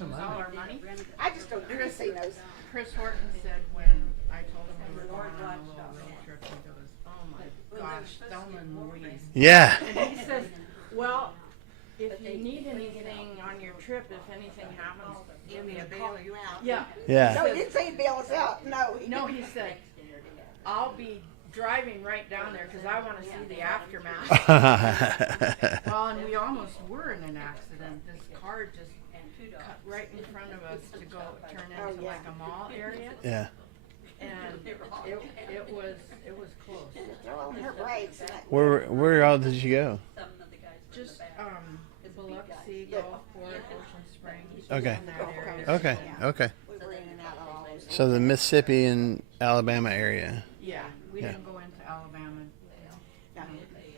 lose all our money. I just don't do say those. Chris Horton said when I told him we were going on a little road trip, he goes, "Oh my gosh, Thelma and Louise." Yeah. And he says, "Well, if you need anything on your trip, if anything happens, give me a call." Yeah. Yeah. No, he didn't say he'd bail us out. No. No, he said, "I'll be driving right down there because I want to see the aftermath." Well, and we almost were in an accident. This car just cut right in front of us to go turn into like a mall area, Yeah. and it was close. Throw on her brakes. Where all did you go? Just Biloxi, Gulfport, Ocean Springs. Okay. in that area. Okay. Okay. We were in and out of all those. So the Mississippi and Alabama area. Yeah, we Yeah. didn't go into Alabama.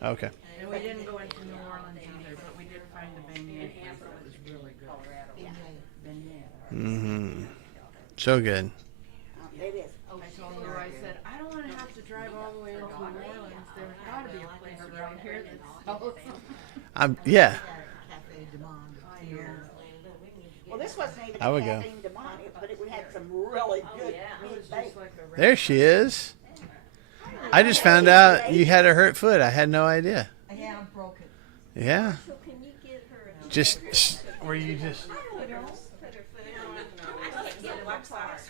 Okay. And we didn't go into New Orleans either, but we did find a beignet place that was really good. Beignet. Mm-hmm. So good. It is. I told her, I said, I don't want to have to drive all the way into New Orleans. There's got to be a place around here that sells them. Yeah. Well, this wasn't even I would go. caffeine demonic, but it had some really good It was meat just like a There she is. I just found out you had a hurt foot. I had no idea. Yeah, I'm broken. Yeah. So can you get her a Just were you just? put her foot?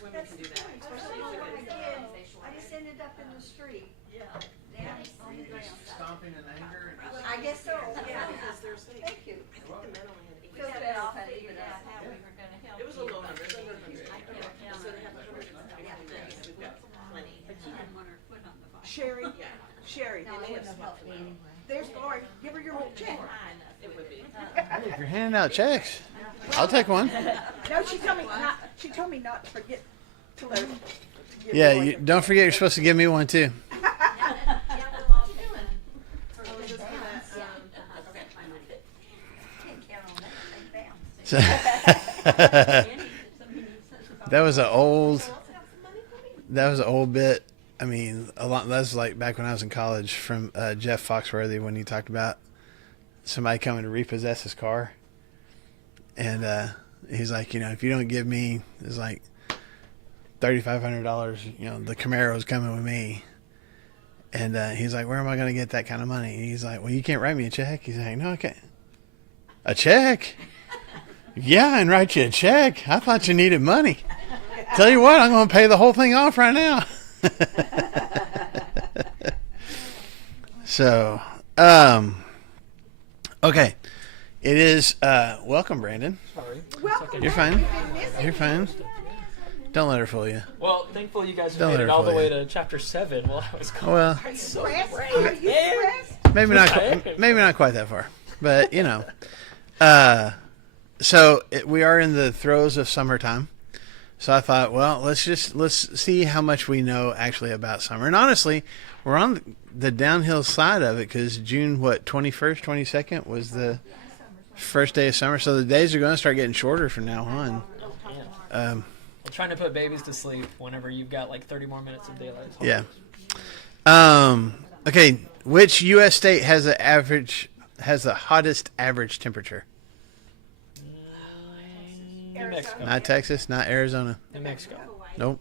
Women can do that. I just ended up in the street. Yeah. Stomping in anger. I guess so. Yeah. Because there's, Thank you. I think the men only had 8. So that I'll figure out how we were gonna help. It was a low number, 700. Yeah. So they have 150 days. We've got plenty. But she didn't want her foot on the bike. Sherry, Yeah, Sherry, No, it wouldn't have helped me anyway. there's Lori. Give her your whole check. it would be. If you're handing out checks, I'll take one. No, she told me not. She told me not to forget to let her. to give Yeah. Lori You, them. don't forget you're supposed to give me one too. So, that was an old. That was an old bit. I mean, a lot. That's like back when I was in college from Jeff Foxworthy when he talked about somebody coming to repossess his car, and he's like, if you don't give me, it's like $3,500. The Camaro's coming with me, and he's like, where am I going to get that kind of money? And he's like, well, you can't write me a check. He's like, no, I can't. A check? Yeah, I can write you a check. I thought you needed money. Tell you what, I'm going to pay the whole thing off right now. So, okay. It is, welcome, Brandon. Sorry. Welcome. You're fine. You're fine. Don't let her fool you. Well, thankfully you guys have Don't made let it her all the fool way you. to chapter 7 while I was gone. Well, Are you impressed? Are you impressed? maybe not quite that far, but we are in the throes of summertime. So I thought, well, let's see how much we know actually about summer. And honestly, we're on the downhill side of it because June 21st, 22nd was the first day of summer. So the days are going to start getting shorter from now on. Well, trying to put babies to sleep whenever you've got like 30 more minutes of daylight. Yeah. Okay. Which U.S. state has the hottest average temperature? New Mexico. Not Texas, not Arizona. New Mexico. Nope.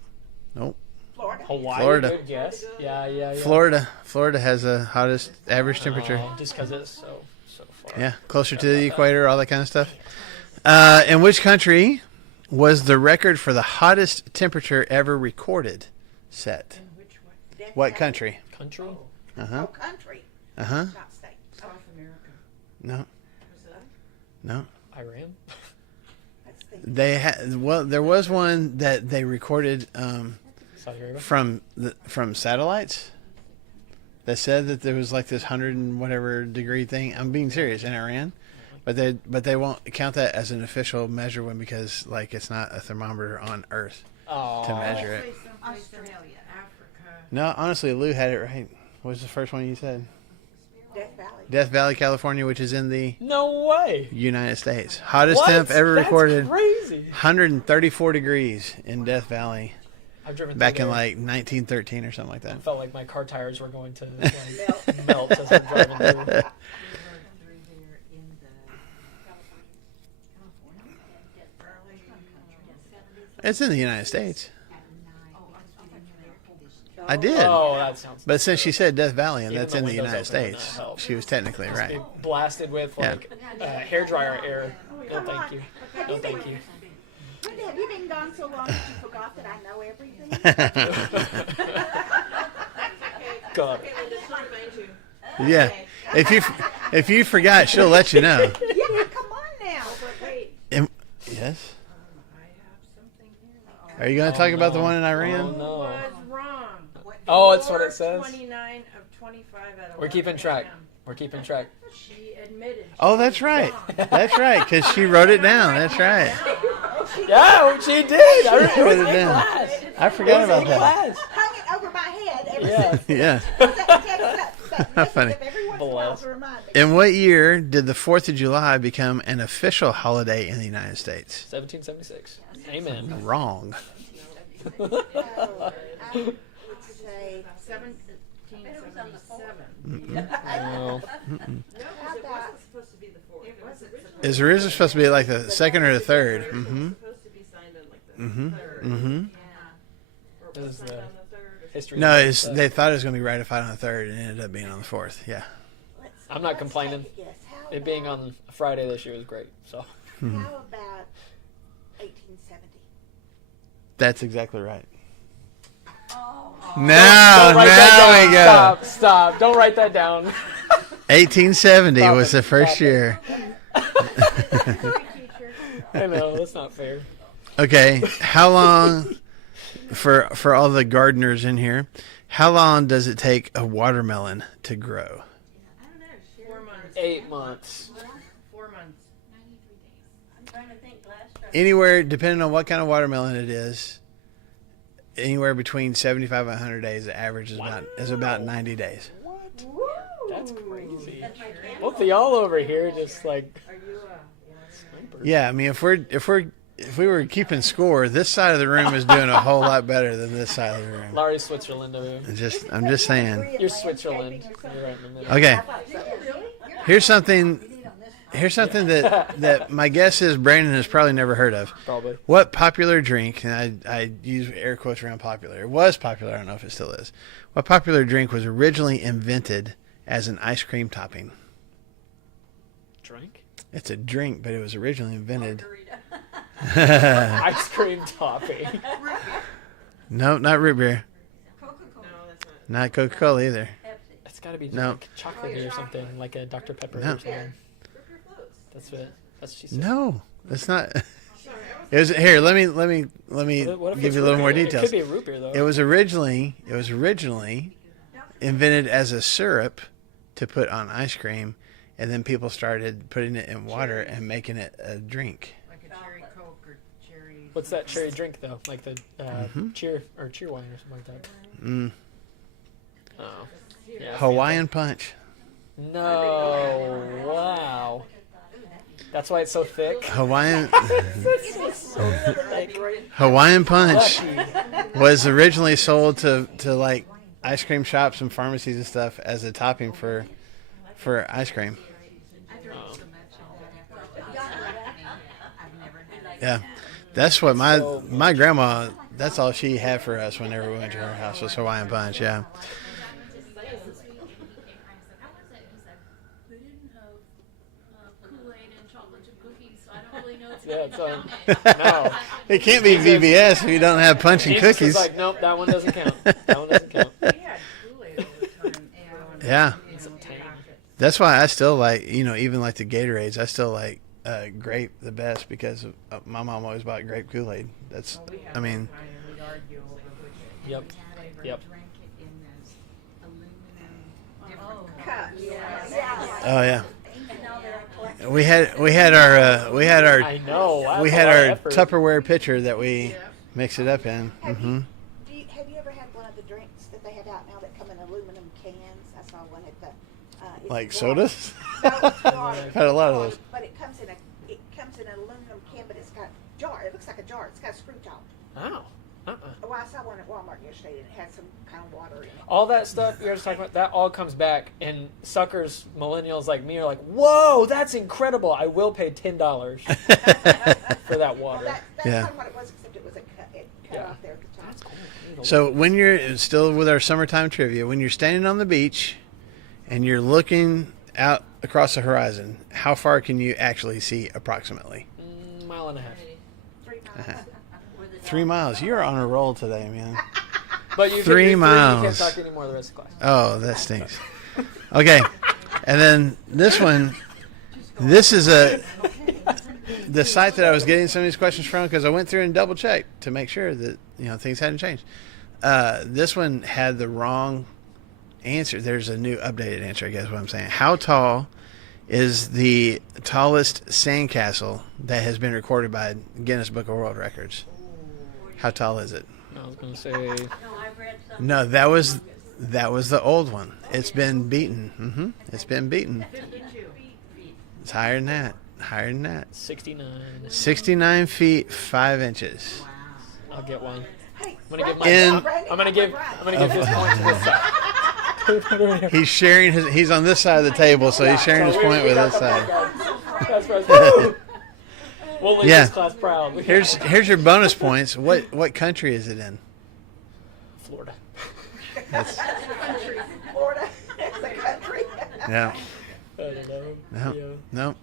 Florida. Hawaii. Florida. Good guess. Yeah. Florida has the hottest average temperature. Just because it's so far. Yeah, closer to the equator, all that kind of stuff. And which country was the record for the hottest temperature ever recorded set? Death What Valley. country? Country? Uh-huh. Oh, country. Uh-huh. Not state. South America. No. Iran? That's the There was one that they recorded Saudi Arabia? from satellites that said that there was like this 100 and whatever degree thing. I'm being serious, in Iran. But they won't count that as an official measure one because like it's not a thermometer on Earth to measure it. Australia, Africa. No, honestly, Lou had it right. What was the first one you said? Death Valley. Death Valley, California, which is in the No way. United States. Hottest What? temp ever That's recorded. crazy. 134 degrees in Death Valley I've driven back through in there. like 1913 or something like that. I felt like my car tires were going to like, melt as I'm driving through. It's in the United States. I did. Oh, that sounds. But since she said Death Valley, and Even that's the in the windows United open would not States, help. she was technically Be right. blasted with Yeah. like hair dryer air. No, Come thank on. you. Have No, you thank been- you. Brenda, have you been gone so long that you forgot that I know everything? God. Okay, Linda, she'll remind you. Yeah. If you forgot, she'll let you know. Yeah, come on now. And, yes. I have something here. Are you going to talk about the one in Oh Iran? no. Was wrong. Oh, it's what it says. 29 of 25 at We're keeping 11 track. a.m. We're keeping track. She admitted. Oh, she that's was right. wrong. That's right, because she wrote it down. That's right. Yeah, she did. I She wrote remember it in down. class. I forgot about In that. class. Hung it over my head ever Yeah. since. Yeah. That message Funny. of every once in a while to remind me. In what year did the 4th of July become an official holiday in the United States? 1776. Amen. Wrong. I would say, 1777. Well, how about, Supposed to be the 4th. It was Is originally supposed to be like the 2nd or the 3rd? Mm-hmm. supposed to be signed on like the Mm-hmm. 3rd. Mm-hmm. Or it This was is signed the on the 3rd. Or history. No, of it's, that. they thought it was going to be ratified on the 3rd, and it ended up being on the 4th. Yeah. I'm not complaining. take a guess. How It being about- on a Friday this year was great. So How about 1870? That's exactly right. Don't Now write that we down. go. Stop. Don't write that down. 1870 Stop was it. the first Stop it. year. I know that's not fair. Okay, how long for all the gardeners in here? How long does it take a watermelon to grow? 4 months. 8 months. 4 months. Anywhere, depending on what kind of watermelon it is, anywhere between 75 and 100 days. The average is about 90 days. What? That's crazy. Both of y'all over here just like. snipers. Yeah, I mean, if we were keeping score, this side of the room is doing a whole lot better than this side of the room. Laurie, Switzerland over here. I'm just saying. You're Switzerland. You're right in the middle. Okay. Here's something that my guess is Brandon has probably never heard of. Probably. What popular drink, and I use air quotes around popular, it was popular, I don't know if it still is. What popular drink was originally invented as an ice cream topping? Drink? It's a drink, but it was originally invented. Ice cream topping. No, not root beer. No, that's not. Not Coca-Cola either. It's got to be No. like chocolatey or something, like a Dr. Pepper No. or something. Root beer floats. That's it. That's what she said. No, it's not. It was here. Let me What if give it's you a little root more beer? details. It could be a root beer though. It was originally invented as a syrup to put on ice cream, and then people started putting it in water and making it a drink. Like a cherry Coke or cherry. What's that cherry drink though? Like the Mm-hmm. cheer wine or something like that. Mm. Oh. Yeah. Hawaiian punch. No. Wow. That's why it's so thick. Hawaiian Hawaiian punch was originally sold to like ice cream shops and pharmacies and stuff as a topping for ice cream. Yeah, that's what my grandma. That's all she had for us whenever we went to her house was Hawaiian punch. Yeah. They didn't have Kool-Aid and chocolate chip cookies, so I don't really know if Yeah, it's no. It can't be VBS if you don't have punch and Jesus cookies. is like, nope, that one doesn't count. That one doesn't count. We had Kool-Aid all the time. Yeah. Some tang. That's why I still like, even like the Gatorades, I still like grape the best because my mom always bought grape Kool-Aid. That's, I mean, We'd argue over which Yep. flavor. Yep. Drank it in those aluminum different Cups. Yeah. oh yeah. We had our I know. That's we a had lot of our effort. Tupperware pitcher that we mix it up in. Mm-hmm. Have you ever had one of the drinks that they have out now that come in aluminum cans? I saw one at the. It's Like water. sodas? No, it's water. Had a lot of those. But it comes in an aluminum can, but it's got jar. It looks like a jar. It's got a screw top. Oh. Well, I saw one at Walmart yesterday, and it had some kind of water in it. All that stuff you're just talking about, that all comes back, and suckers, millennials like me, are like, "Whoa, that's incredible! I will pay $10 for that Well, water." that's Yeah. kind of what it was, except it was a had Yeah. out there at the time. That's cool. So when you're still with our summertime trivia, when you're standing on the beach and you're looking out across the horizon, how far can you actually see approximately? Mile and a half. 3 miles. 3 miles. You're on a roll today, man. But you 3 You can't miles. talk anymore the rest of the class. Oh, that stinks. Okay. And then this one, this is the site that I was getting some of these questions from, because I went through and double checked to make sure that, things hadn't changed. This one had the wrong answer. There's a new updated answer, I guess what I'm saying. How tall is the tallest sandcastle that has been recorded by Guinness Book of World Records? How tall is it? I was going to say No, that was the old one. It's been beaten. It's been beaten. 52. It's higher than that. Higher than that. 69. 69 feet 5 inches. I'll get one. Hey, I'm gonna give In- I'm gonna give his point to this side. He's sharing he's on this side of the table, so he's sharing his point with this side. That's right. Woo! We'll leave Yeah. this class proud. Here's your bonus points. What country is it in? Florida. That's Florida is a country. no. I don't know. No. Yeah. No.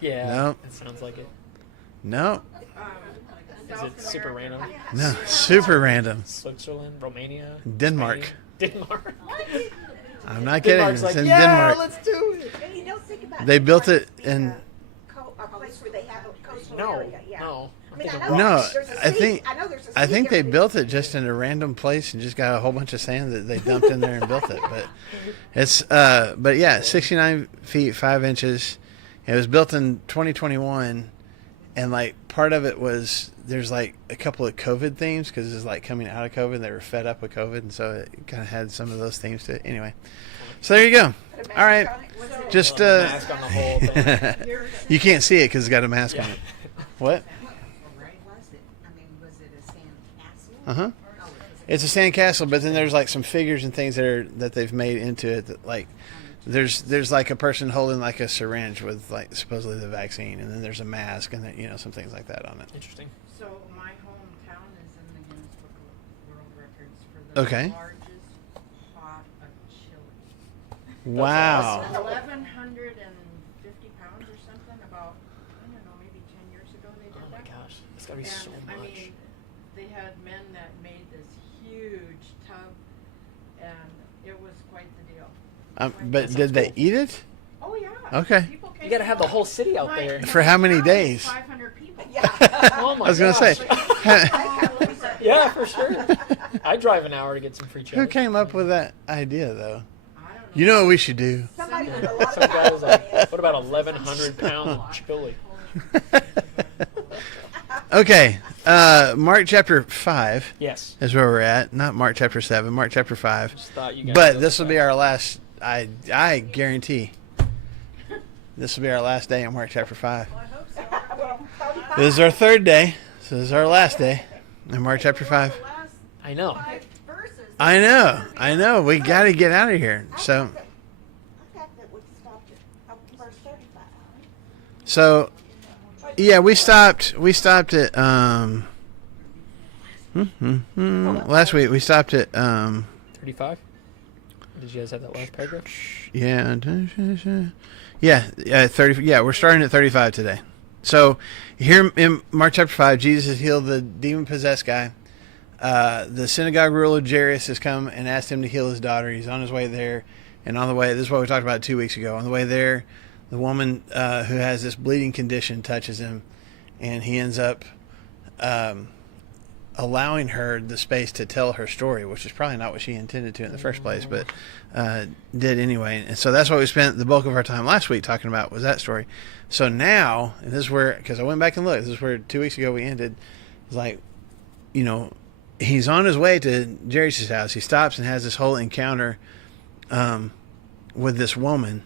Yeah. No. That sounds like it. No. Is it super random? No. Super random. Switzerland, Romania, Denmark. Spain? Denmark. I'm not kidding. Denmark's It's like, in yeah, Denmark. let's do it. And you don't think about They built Denmark it being in- a place where they have a coastal No, area. Yeah. no. I mean, I thinking know No, rocks. there's a I sea. think I know there's a I sea think they there. built it just in a random place and just got a whole bunch of sand that they dumped in there and built it. But it's but yeah, 69 feet 5 inches. It was built in 2021, and like part of it was there's like a couple of COVID themes because it's like coming out of COVID. And they were fed up with COVID, and so it kind of had some of those themes to it. Anyway, so there you go. Put a mask All right, on it. What's it? just Mask on the whole thing. you can't see it because it's got a mask on Yeah. it. What? Was it? I mean, was it a sand castle? Uh huh. It's a sand castle, but then there's like some figures and things that they've made into it. That like there's like a person holding like a syringe with like supposedly the vaccine, and then there's a mask and some things like that on it. Interesting. So my hometown is in the Guinness Book of World Records for the Okay. largest pot of chili. Wow. 1,150 pounds or something. About I don't know, maybe 10 years ago they did Oh my that. gosh, it's gotta be And so much. I mean, they had men that made this huge tub, and it was quite the deal. But did they eat it? Oh yeah. Okay. People came You gotta have the out. whole city out My- there. For how many town is days? 500 people. Yeah. Oh my I was gonna say. Yeah, for sure. I drive an hour to get some free chili. Who came up with that idea though? I don't know. You know what we should do? Somebody with a lot Some of guy was like, what about 1,100 pounds of chili? Okay. Mark chapter 5 Yes. is where we're at. Not Mark chapter 7. Mark chapter 5. Just thought you guys But knew this will that. be our last. I guarantee. This will be our last day in Mark chapter 5. This is our third day. So this is our last day in Mark chapter 5. I know. I know. We got to get out of here. So, I thought that we stopped at verse 35. so yeah, we stopped at last week we stopped at 35? Did you guys have that last paragraph? yeah 30. Yeah, we're starting at 35 today. So here in Mark chapter 5, Jesus has healed the demon-possessed guy. The synagogue ruler Jairus has come and asked him to heal his daughter. He's on his way there, and on the way, this is what we talked about 2 weeks ago. On the way there, the woman who has this bleeding condition touches him, and he ends up allowing her the space to tell her story, which is probably not what she intended to in the first place, but did anyway. And so that's what we spent the bulk of our time last week talking about, was that story. So now, and this is where, because I went back and looked, this is where 2 weeks ago we ended. It's like, he's on his way to Jairus' house. He stops and has this whole encounter with this woman.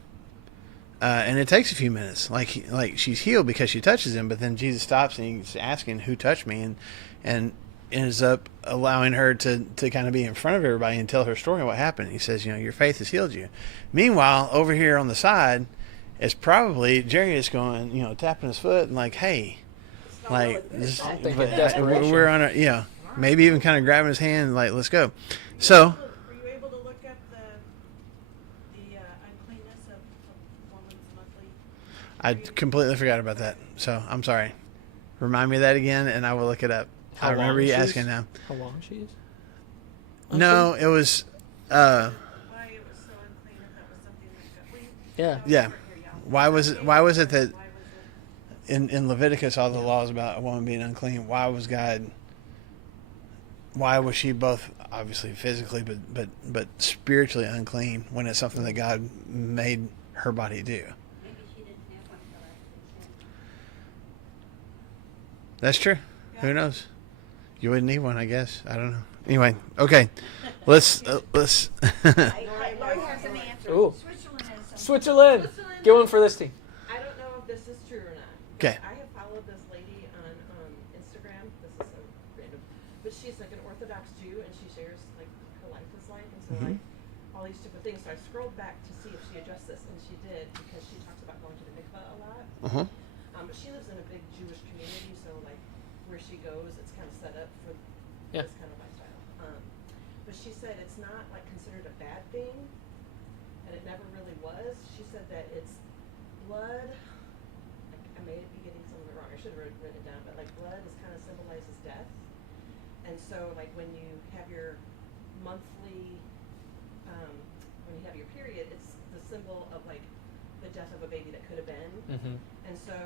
And it takes a few minutes. Like she's healed because she touches him, but then Jesus stops and he's asking, who touched me? And ends up allowing her to kind of be in front of everybody and tell her story and what happened. He says, your faith has healed you. Meanwhile, over here on the side, it's probably Jairus going, tapping his foot and like, hey, Like, just, I'm thinking but desperation. we're on a, you know, maybe even kind of grabbing his hand, like, let's go. So, Were you able to look up the uncleanness of a woman's monthly? I completely forgot about that. So, I'm sorry. Remind me of that again, and I will look it up. How I remember long you she's- asking now. How long she is? No, it was, Why it was so unclean, if that was something like that? Well, Yeah. yeah. Why was it that why was it? in Leviticus, all the laws about a woman being unclean, why was she both obviously physically but spiritually unclean when it's something that God made her body do? That's true. Who knows? You wouldn't need one, I guess. I don't know. Anyway, okay. Let's Hey, Lori has an answer. Ooh. Switzerland has some. Switzerland. Get one for this team. I don't know if this is true or not. Okay. I have followed this lady on Instagram. This is so random, but she's like an Orthodox Jew, and she shares like her life is like, and so like all these different things. So I scrolled back to see if she addressed this, and she did because she talks about going to the mikvah a lot. Uh-huh. But she lives in a big Jewish community, so like where she goes, it's kind of set up for Yeah. this kind of lifestyle. But she said it's not like considered a bad thing, and it never really was. She said that it's blood. I may be getting some of it wrong. I should have written it down, but like blood is kind of symbolizes death, and so like when you have your monthly, when you have your period, it's the symbol of like the death of a baby that could have been. Mm-hmm. And so,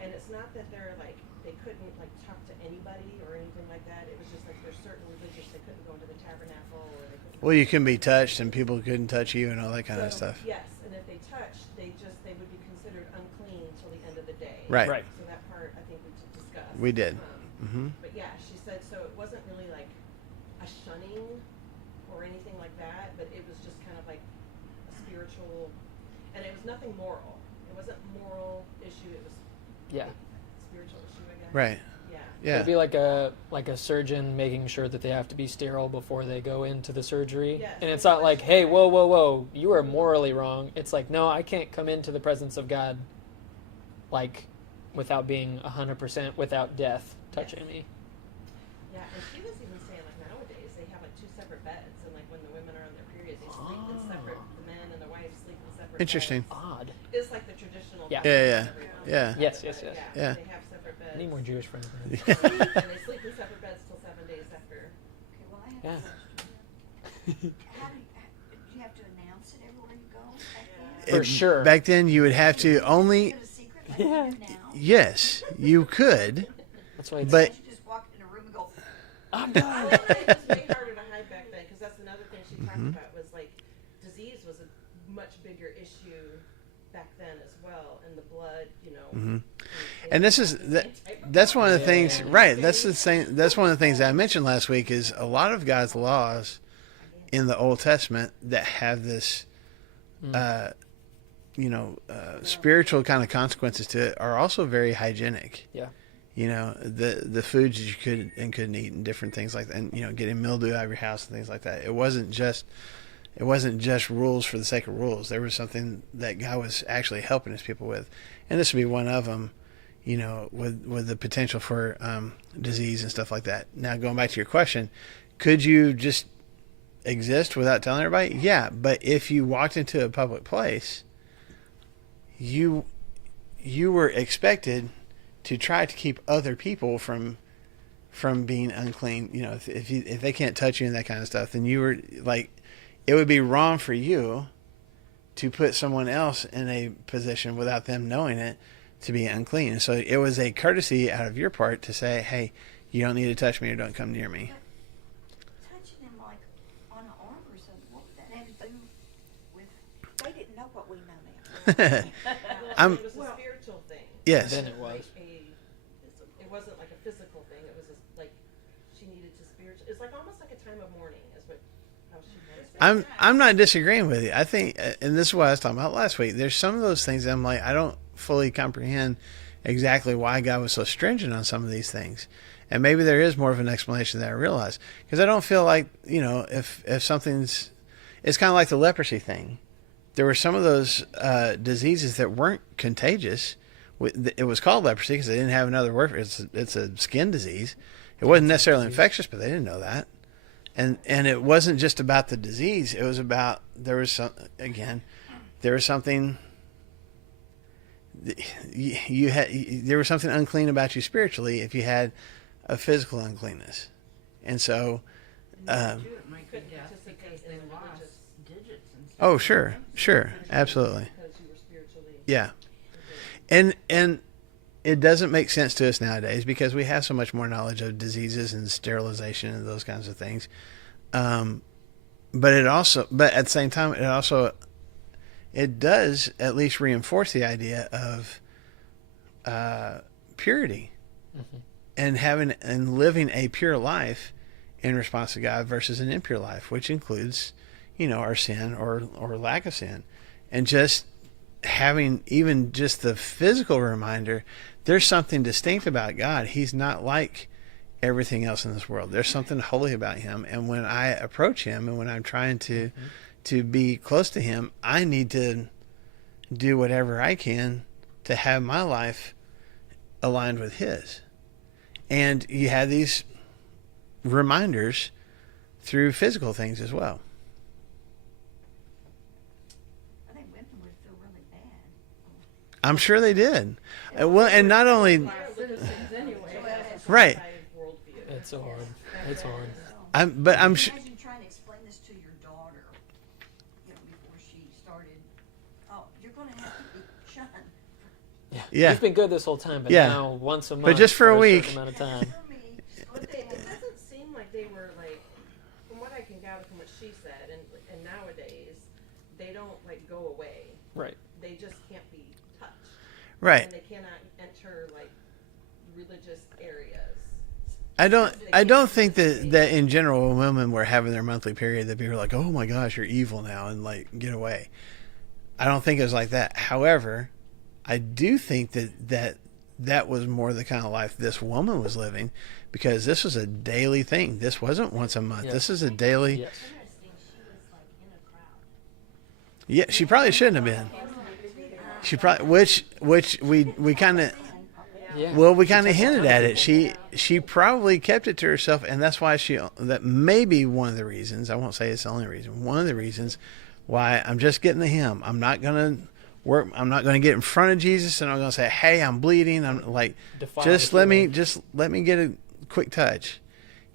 and it's not that they're like, they couldn't like talk to anybody or anything like that. It was just like there's certain religions they couldn't go into the tabernacle or they couldn't. Well, you can be touched, and people couldn't touch you, and all that kind of stuff. Yes, and if they touched, they would be considered unclean till the end of the day. Right. Right. So that part I think we discussed. We did. But yeah, she said so. It wasn't really like a shunning or anything like that, but it was just kind of like a spiritual, and it was nothing moral. It wasn't a moral issue. It was Yeah. spiritual issue, I guess. Right. Yeah. Yeah. It'd be like a surgeon making sure that they have to be sterile before they go into the surgery. Yes. And it's not like, hey, whoa, you are morally wrong. It's like, no, I can't come into the presence of God like without being 100% without death touching me. Yeah, and she was even saying like nowadays they have like 2 separate beds, and like when the women are on their period, they sleep in separate. The men and the wives sleep in separate. Interesting. Beds. Odd. It's like the traditional. Yeah. Yeah, yeah. Yes. Yeah. They have separate beds. I need more Jewish friends. Man. And they sleep in separate beds till 7 days after. Okay, well, I have Yeah. a question. How do you have to announce it everywhere you go back then? For sure. Back then, you would have to only. Is it a secret like you do now? Yes, you could, That's why it's but You just walk in a room and go, I'm I done. don't know, it was way harder to hide back then, because that's another thing she talked about was like disease was a much bigger issue back then as well, and the blood, you know. and this is that's one of the things, right? That's the same. That's one of the things I mentioned last week is a lot of God's laws in the Old Testament that have this, spiritual kind of consequences to it are also very hygienic. Yeah. You know, the foods that you could and couldn't eat and different things like that, and getting mildew out of your house and things like that. It wasn't just rules for the sake of rules. There was something that God was actually helping his people with, and this would be one of them. With the potential for disease and stuff like that. Now, going back to your question, could you just exist without telling everybody? Yeah, but if you walked into a public place, you were expected to try to keep other people from being unclean. If they can't touch you and that kind of stuff, then you were like, it would be wrong for you to put someone else in a position without them knowing it to be unclean. And so it was a courtesy out of your part to say, hey, you don't need to touch me or don't come near me. touching them like on an arm or something. What would that have to do with? They didn't know what we know now. I'm- It was a spiritual thing. Yes. Then it was. It wasn't like a physical thing. It was just like she needed to spiritual. It's like almost like a time of mourning, is what how she was. I'm not disagreeing with you. I think, and this is what I was talking about last week. There's some of those things that I'm like, I don't fully comprehend exactly why God was so stringent on some of these things, and maybe there is more of an explanation that I realize, because I don't feel like if something's, it's kind of like the leprosy thing. There were some of those diseases that weren't contagious It was called leprosy because they didn't have another word for it. It's a skin disease. It wasn't necessarily infectious, but they didn't know that. And it wasn't just about the disease. It was about there was something there was something unclean about you spiritually if you had a physical uncleanness. And so Too, it might be death because they lost digits and stuff. oh sure, absolutely. Because you were spiritually. Yeah. And it doesn't make sense to us nowadays because we have so much more knowledge of diseases and sterilization and those kinds of things. But at the same time, it does at least reinforce the idea of purity and living a pure life in response to God versus an impure life, which includes, our sin or lack of sin, and just having even just the physical reminder, there's something distinct about God. He's not like everything else in this world. There's something holy about him. And when I approach him and when I'm trying to be close to him, I need to do whatever I can to have my life aligned with his. And you have these reminders through physical things as well. I think women would feel really bad. I'm sure they did. Well, and not only Class citizens anyway. right. Worldview. It's hard. It's hard. I'm sure. Imagine trying to explain this to your daughter, before she started. Oh, you're going to have to be shunned. Yeah. You've been good this whole time, but Yeah. now once a month. But just for a week. certain amount of time. But it doesn't seem like they were like, from what I can gather from what she said, and nowadays, they don't like go away. Right. They just can't be touched. Right. And they cannot enter like religious areas. I don't think that in general when women were having their monthly period that people were like, oh my gosh, you're evil now and like get away. I don't think it was like that. However, I do think that was more the kind of life this woman was living because this was a daily thing. This wasn't once a month. Yeah. This is a daily. Yes. Interesting, she was like in a crowd. Yeah, she probably shouldn't have been. She probably which we kind of Yeah. well we kind of hinted at it. She probably kept it to herself, and that's why that may be one of the reasons. I won't say it's the only reason. One of the reasons why I'm just getting to him. I'm not gonna get in front of Jesus and I'm gonna say, hey, I'm bleeding. I'm like, Defile just the let me healing. get a quick touch,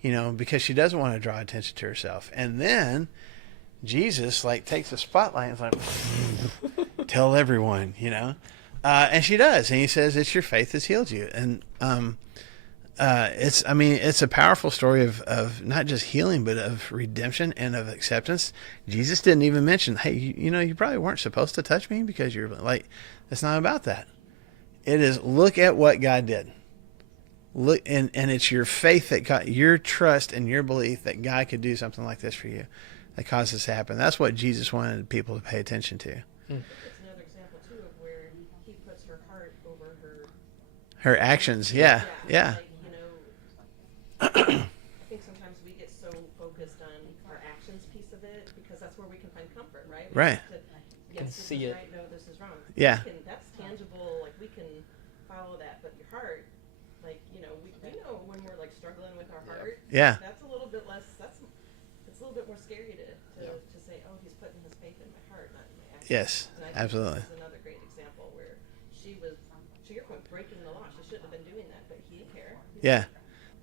because she doesn't want to draw attention to herself. And then Jesus like takes the spotlight and is like, tell everyone, and she does, and he says, it's your faith that's healed you. And it's a powerful story of not just healing, but of redemption and of acceptance. Jesus didn't even mention, hey, you probably weren't supposed to touch me because you're like, it's not about that. It is, look at what God did. Look, and it's your faith that God, your trust and your belief that God could do something like this for you that caused this to happen. That's what Jesus wanted people to pay attention to. It's another example too of where he puts her heart over Her actions, yeah. Like, I think sometimes we get so focused on our actions piece of it because that's where we can find comfort, right? We Right. have to, Can yes, this see is it. right. No, this is wrong. Yeah. That's tangible. Like we can follow that, but your heart, like we know when we're like struggling with our heart. Yeah. That's a little bit less. It's a little bit more scary to say, oh, he's putting his faith in my heart, not in my actions. Yes, And I think absolutely. This is another great example where she was, to your point, breaking the law. She shouldn't have been doing that, but he didn't care. Yeah.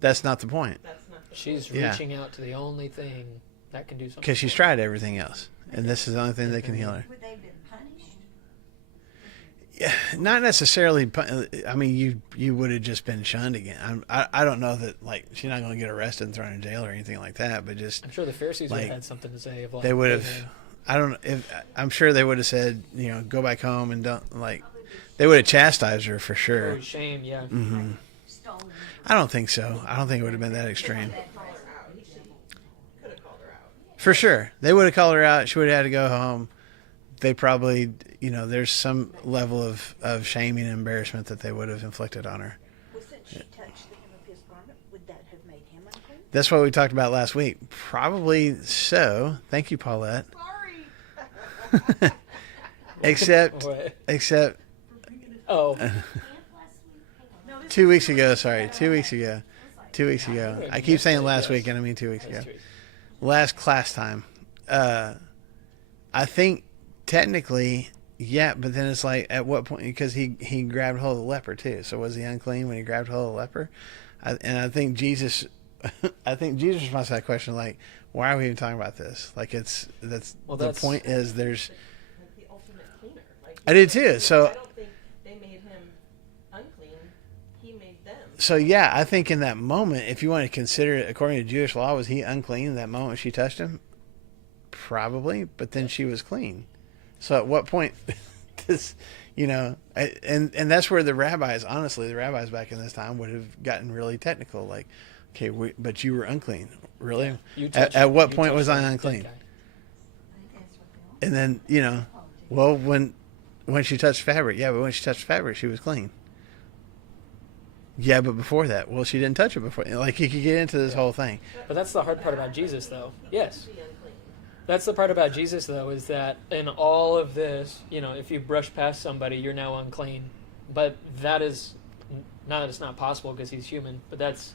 That's not the point. That's not the She's point. Yeah. reaching out to the only thing that can do something. Because she's tried everything else. And this is the only thing that can heal her. Would they have been punished? Yeah, not necessarily. I mean, you would have just been shunned again. I don't know that, like, she's not going to get arrested and thrown in jail or anything like that, but just I'm sure the Pharisees would like, have had something to say. Of like, they would hey, have. man, I don't know if I'm sure they would have said, go back home and don't like. They would have chastised her for sure. oh, shame, yeah. Hmm. Stolen? I don't think so. I don't think it would have been that extreme. Call her out. He could have called her out. For sure, they would have called her out. She would have had to go home. They probably, there's some level of shame and embarrassment that they would have inflicted on her. Well, since she touched the hem of his garment, would that have made him unclean? That's what we talked about last week. Probably so. Thank you, Paulette. Sorry. except, What? except, Oh, No, this 2 is weeks really ago. bad. Sorry, 2 weeks ago. 2 weeks ago. I keep saying last week, and I mean 2 weeks ago. that's true. Last class time. I think technically, yeah, but then it's like at what point? Because he grabbed hold of the leper too. So was he unclean when he grabbed hold of the leper? I think Jesus, I think Jesus responds to that question like, why are we even talking about this? Like the point is there's. Like the ultimate cleaner. Like, I did too. So I don't think they made him unclean. He made them. so yeah, I think in that moment, if you want to consider it according to Jewish law, was he unclean in that moment she touched him? Probably, but then she was clean. So at what point does, and that's where the rabbis back in this time would have gotten really technical. Like, okay, but you were unclean. Really? At what point was I unclean? And then, well, when she touched fabric, yeah, but when she touched fabric, she was clean. Yeah, but before that, well, she didn't touch it before. Like, you could get into this whole thing. But that's the hard part about Jesus, though. Yes. Be unclean. That's the part about Jesus, though, is that in all of this, if you brush past somebody, you're now unclean. But that is, not that it's not possible because he's human, but that's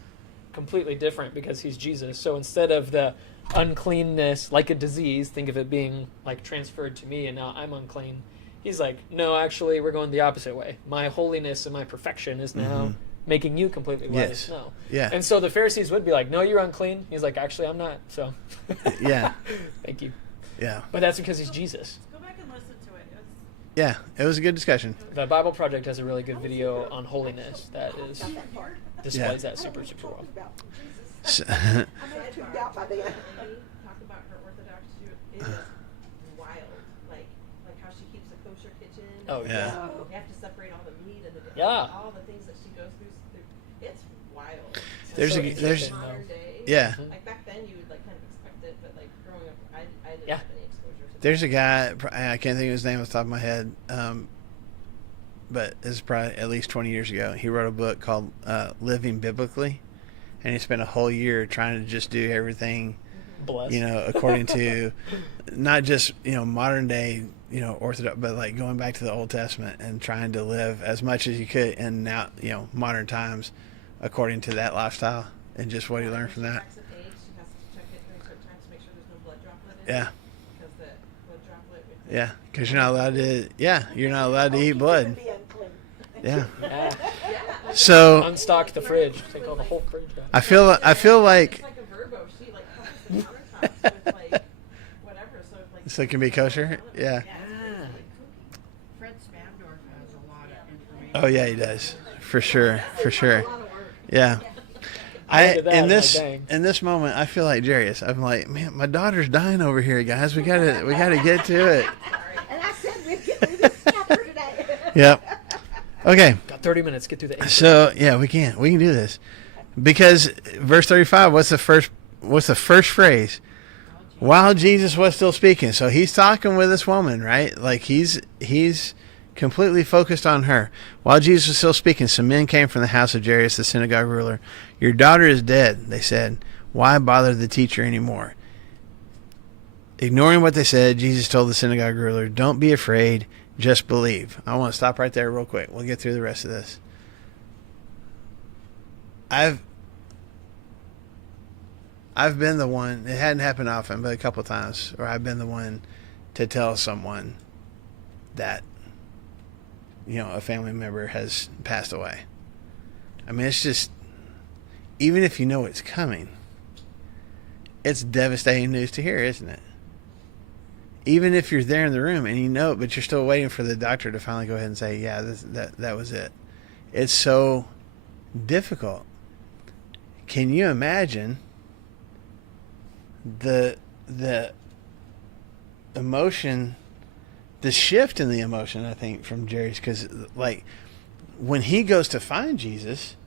completely different because he's Jesus. So instead of the uncleanness, like a disease, think of it being like transferred to me and now I'm unclean. He's like, no, actually, we're going the opposite way. My holiness and my perfection is now making you completely white as snow. Yeah. And so the Pharisees would be like, no, you're unclean. He's like, actually, I'm not. So Yeah. Thank you. Yeah. But that's because he's Jesus. Go back and listen to it. Yeah. It was a good discussion. The Bible Project has a really good video on holiness that is That part. displays that super well. About Jesus. So, I may have tuned out by then. Talk about her Orthodox Jew. It is wild. Like how she keeps a kosher kitchen. Oh, yeah. You have to separate all the meat and Yeah. all the things that she goes through. It's wild. There's So a- there's- interesting, modern though. day. yeah. Like back then, you would like kind of expect it, but like growing up, I didn't Yeah. have any exposure to. There's a guy, I can't think of his name off the top of my head, but it's probably at least 20 years ago. He wrote a book called Living Biblically, and he spent a whole year trying to just do everything, Bless. according to not just, modern day, Orthodox, but like going back to the Old Testament and trying to live as much as you could in now, modern times according to that lifestyle and just what he learned from that. She has to check it during certain times to make sure there's no blood droplet in Yeah. it. Because the blood droplet. Yeah. Because you're not allowed to, you're not allowed to eat You blood. would be unclean. Yeah. Yeah. So Unstock the fridge. Take all the whole fridge out. I feel like It's like a Virgo. She like covers the countertops with like whatever. So it can be kosher. Yeah. Fred Spandorf has a lot of information. Oh yeah, he does. For sure. For sure. A lot of work. Yeah. I look at that, In I'm this like, dang. in this moment I feel like Jarius. I'm like, man, my daughter's dying over here, guys. We gotta get to it. And I said we'd get through this chapter today. Yep. Okay. Got 30 minutes. Get through the 8. So yeah, we can do this. Because verse 35, what's the first phrase? While Jesus was still speaking. So he's talking with this woman, right? Like he's completely focused on her. While Jesus was still speaking, some men came from the house of Jairus, the synagogue ruler. Your daughter is dead, they said. Why bother the teacher anymore? Ignoring what they said, Jesus told the synagogue ruler, don't be afraid, just believe. I want to stop right there real quick. We'll get through the rest of this. I've been the one, it hadn't happened often, but a couple of times, where I've been the one to tell someone that, a family member has passed away. I mean, it's just, even if you know it's coming, it's devastating news to hear, isn't it? Even if you're there in the room and you know it, but you're still waiting for the doctor to finally go ahead and say, yeah, that was it. It's so difficult. Can you imagine the emotion, the shift in the emotion, I think, from Jerry's? Because, like, when he goes to find Jesus,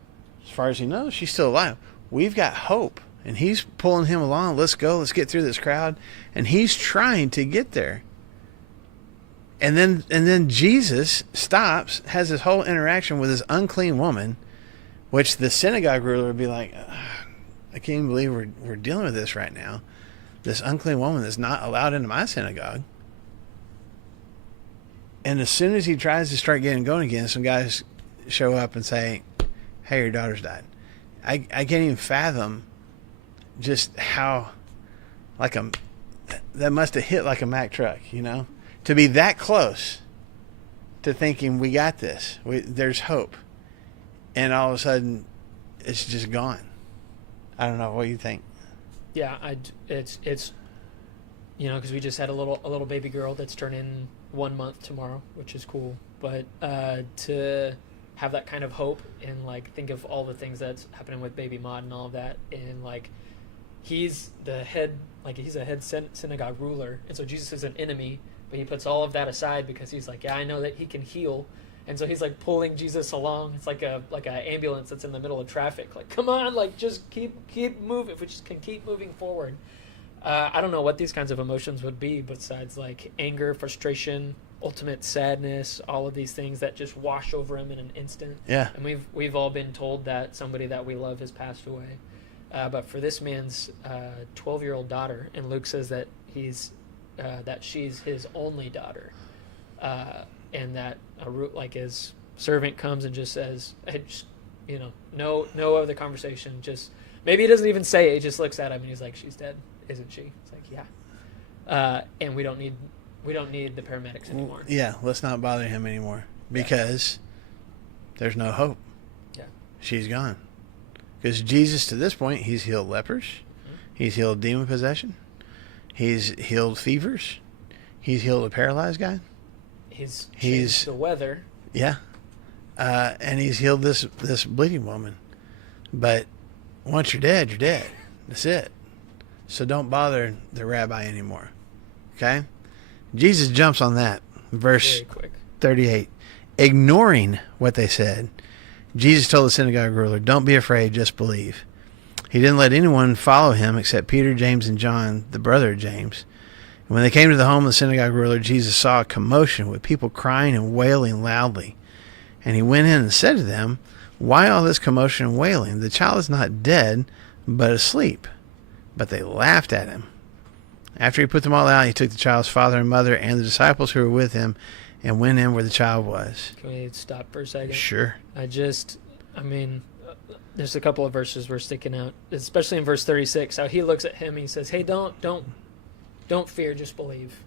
as far as he knows, she's still alive. We've got hope. And he's pulling him along. Let's go. Let's get through this crowd. And he's trying to get there. And then Jesus stops, has this whole interaction with this unclean woman, which the synagogue ruler would be like, I can't even believe we're dealing with this right now. This unclean woman that's not allowed into my synagogue. And as soon as he tries to start getting going again, some guys show up and say, hey, your daughter's died. I can't even fathom just how, that must have hit like a Mack truck, you know? To be that close to thinking, we got this. There's hope. And all of a sudden, it's just gone. I don't know. What do you think? Yeah, it's because we just had a little baby girl that's turning 1 month tomorrow, which is cool. But to have that kind of hope and like think of all the things that's happening with baby Maud and all of that, and like he's a head synagogue ruler, and so Jesus is an enemy, but he puts all of that aside because he's like, yeah, I know that he can heal. And so he's like pulling Jesus along. It's like a ambulance that's in the middle of traffic. Like, come on, like just keep moving. If we just can keep moving forward. I don't know what these kinds of emotions would be besides like anger, frustration, ultimate sadness, all of these things that just wash over him in an instant. Yeah. And we've all been told that somebody that we love has passed away. But for this man's 12-year-old daughter, and Luke says that that she's his only daughter. And that his servant comes and just says, hey, no other conversation. Just maybe he doesn't even say it. He just looks at him and he's like, she's dead, isn't she? It's like, yeah. And we don't need the paramedics anymore. Yeah, let's not bother him anymore because there's no hope. Yeah, she's gone. Because Jesus, to this point, he's healed lepers, he's healed demon possession, he's healed fevers, he's healed a paralyzed guy. He's changed the weather. Yeah. And he's healed this bleeding woman. But once you're dead, you're dead. That's it. So don't bother the rabbi anymore. Okay? Jesus jumps on that. Verse 38. Ignoring what they said, Jesus told the synagogue ruler, don't be afraid, just believe. He didn't let anyone follow him except Peter, James, and John, the brother of James. When they came to the home of the synagogue ruler, Jesus saw a commotion with people crying and wailing loudly. And he went in and said to them, why all this commotion and wailing? The child is not dead, but asleep. But they laughed at him. After he put them all out, he took the child's father and mother and the disciples who were with him and went in where the child was. Can we stop for a second? Sure. There's a couple of verses we're sticking out, especially in verse 36, how he looks at him and he says, hey, don't fear, just believe.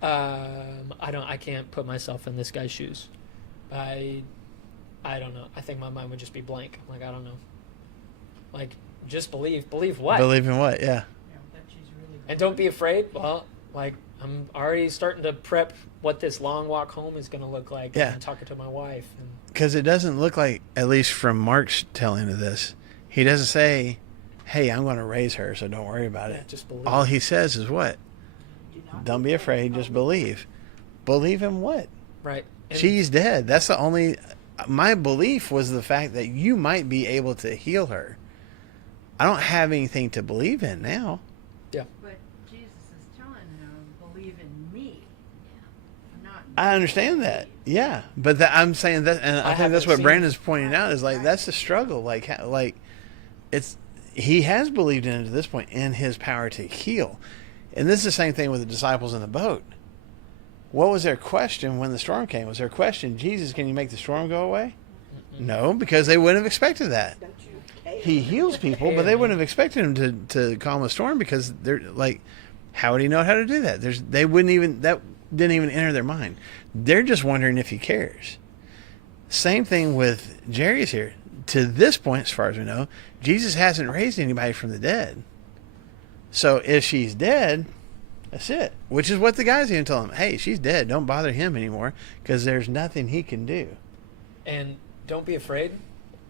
I can't put myself in this guy's shoes. I don't know. I think my mind would just be blank. Like, I don't know. Like, just believe. Believe what? Believe in what? Yeah. And don't be afraid. Well, like, I'm already starting to prep what this long walk home is going to look like. Yeah. I'm talking to my wife. Because it doesn't look like, at least from Mark's telling of this, he doesn't say, hey, I'm going to raise her, so don't worry about it. Just believe. All he says is what? Don't be afraid, just believe. Believe in what? Right. And she's dead. That's the only... My belief was the fact that you might be able to heal her. I don't have anything to believe in now. Yeah. But Jesus is telling him, believe in me. Not I understand that. Yeah. But I'm saying that, and I think that's what Brandon's pointing out, is like, that's the struggle. Like it's... He has believed in it to this point in his power to heal. And this is the same thing with the disciples in the boat. What was their question when the storm came? Was their question, Jesus, can you make the storm go away? Mm-hmm. No, because they wouldn't have expected that. He heals people, but they wouldn't have expected him to calm a storm because they're like, how would he know how to do that? That didn't even enter their mind. They're just wondering if he cares. Same thing with Jerry's here. To this point, as far as we know, Jesus hasn't raised anybody from the dead. So if she's dead, that's it. Which is what the guys even tell him. Hey, she's dead. Don't bother him anymore because there's nothing he can do. And don't be afraid.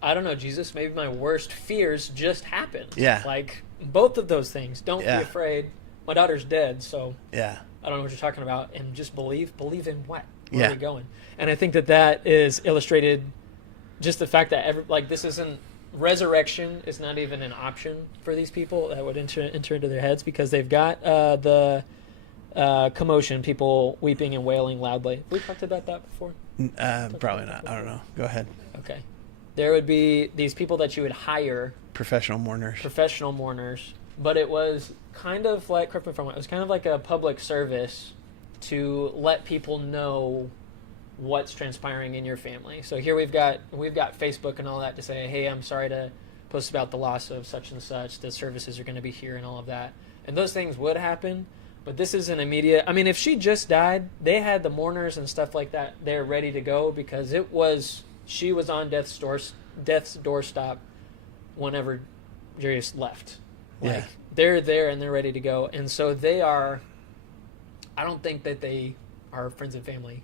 I don't know, Jesus, maybe my worst fears just happened. Yeah. Like, both of those things. Don't be afraid. My daughter's dead, so yeah. I don't know what you're talking about. And just believe. Believe in what? Where Yeah. are we going? And I think that is illustrated, just the fact that this isn't, resurrection is not even an option for these people that would enter into their heads, because they've got the commotion, people weeping and wailing loudly. We talked about that before? Probably not. I don't know. Go ahead. Okay. There would be these people that you would hire. Professional mourners. But it was kind of like, correct me if I'm wrong, it was kind of like a public service to let people know what's transpiring in your family. So here we've got Facebook and all that to say, hey, I'm sorry to post about the loss of such and such. The services are going to be here and all of that. And those things would happen, but this is an immediate. I mean, if she just died, they had the mourners and stuff like that there ready to go because she was on death's doorstep whenever Jairus left. Like, they're there and they're ready to go, and so they are. I don't think that they are friends and family.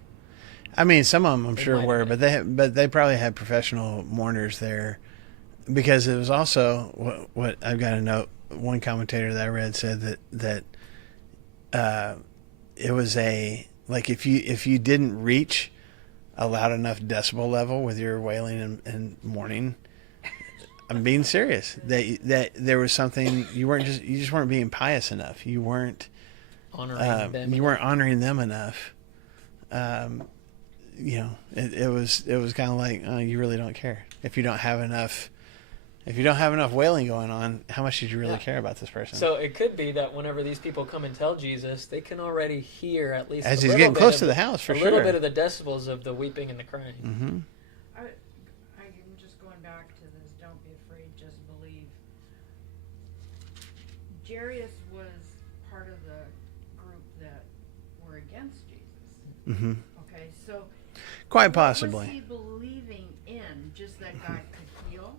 I mean, some of them I'm They sure might were, have but they probably had professional mourners there, because it was also what I've got to note. One commentator that I read said that it was like if you didn't reach a loud enough decibel level with your wailing and mourning, I'm being serious. That there was something you just weren't being pious enough. You weren't Honoring them. You weren't honoring them enough. It was kind of like, oh, you really don't care if you don't have enough. If you don't have enough wailing going on, how much did you really care about this person? So it could be that whenever these people come and tell Jesus, they can already hear at least as a he's little getting bit close of to the house, for a sure. little bit of the decibels of the weeping and the crying. Mm-hmm. I'm just going back to this, don't be afraid, just believe. Jairus was part of the group that were against Jesus. Mm-hmm. Okay, so Quite what was he possibly. believing in? Just that God could heal?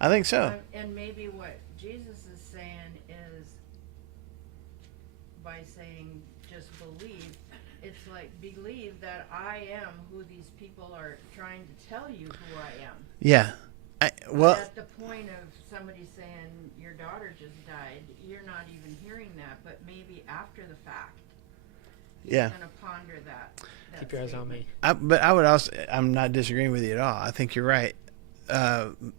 I think so. And maybe what Jesus is saying is, by saying just believe, it's like believe that I am who these people are trying to tell you who I am. Yeah. At the point of somebody saying your daughter just died, you're not even hearing that, but maybe after the fact, you're going to ponder that. Keep your eyes on me. But I would also, I'm not disagreeing with you at all. I think you're right.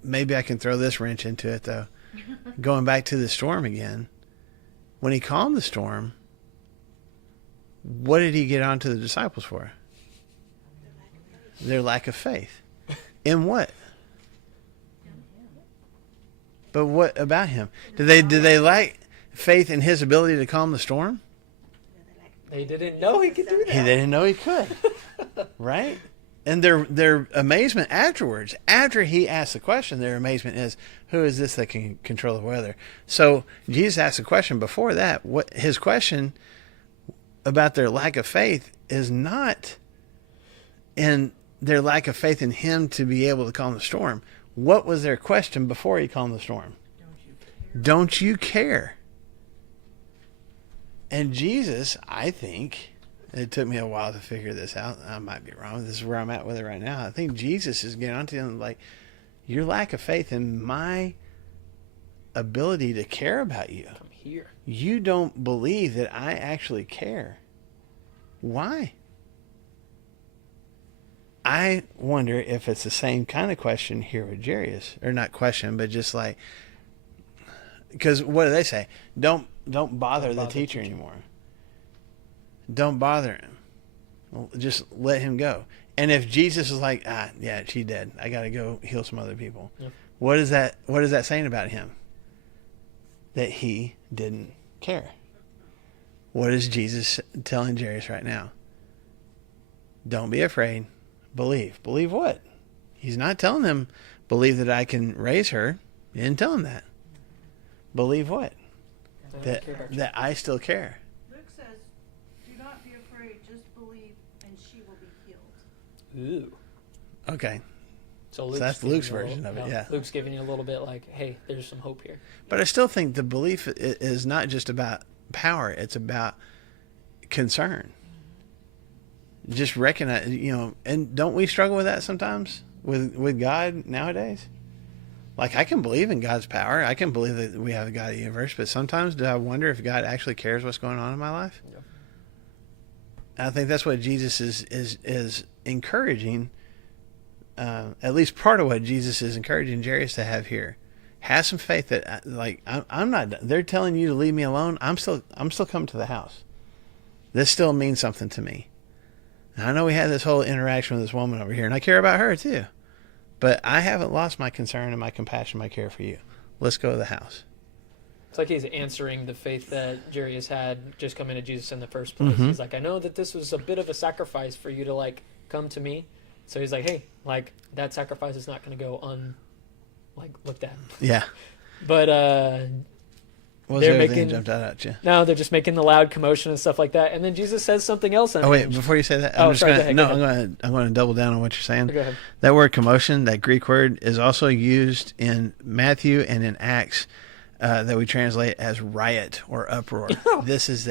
Maybe I can throw this wrench into it, though. Going back to the storm again, when he calmed the storm, what did he get onto the disciples for? Their lack of faith. In what? But what about him? Did they lack faith in his ability to calm the storm? They didn't know he could do that. They didn't know he could. Right? And their amazement afterwards, after he asked the question, their amazement is, who is this that can control the weather? So Jesus asked a question before that. What his question about their lack of faith is not in their lack of faith in him to be able to calm the storm. What was their question before he calmed the storm? Don't you care? And Jesus, I think, it took me a while to figure this out. I might be wrong. This is where I'm at with it right now. I think Jesus is getting onto him like, your lack of faith in my ability to care about you. Come here. You don't believe that I actually care. Why? I wonder if it's the same kind of question here with Jairus, or not question, but just like, because what do they say? Don't bother the teacher anymore. Don't bother him. Well, just let him go. And if Jesus is like, yeah, she's dead, I got to go heal some other people. Yep. What is that saying about him? That he didn't care. What is Jesus telling Jairus right now? Don't be afraid. Believe. Believe what? He's not telling them, believe that I can raise her. He didn't tell him that. Believe what? That I still care. Luke says, do not be afraid, just believe and she will be healed. Ooh. Okay. So that's Luke's version of it, yeah. Luke's giving you a little bit like, hey, there's some hope here. But I still think the belief is not just about power. It's about concern. Just recognize, and don't we struggle with that sometimes with God nowadays? Like, I can believe in God's power. I can believe that we have a God of the universe, but sometimes do I wonder if God actually cares what's going on in my life? Yeah. And I think that's what Jesus is encouraging. At least part of what Jesus is encouraging Jairus to have here. Have some faith that, I'm not. They're telling you to leave me alone. I'm still coming to the house. This still means something to me. And I know we had this whole interaction with this woman over here, and I care about her too. But I haven't lost my concern and my compassion, my care for you. Let's go to the house. It's like he's answering the faith that Jairus had just coming to Jesus in the first place. Mhm. He's like, I know that this was a bit of a sacrifice for you to like come to me. So he's like, hey, like that sacrifice is not going to go looked at. Yeah. But What was They're the other thing making- that jumped out at you? no, they're just making the loud commotion and stuff like that. And then Jesus says something else. Oh wait, before you say that, Oh, I'm just sorry, gonna go ahead, I'm going to double down on what you're saying. Go ahead. That word commotion, that Greek word, is also used in Matthew and in Acts that we translate as riot or uproar. This is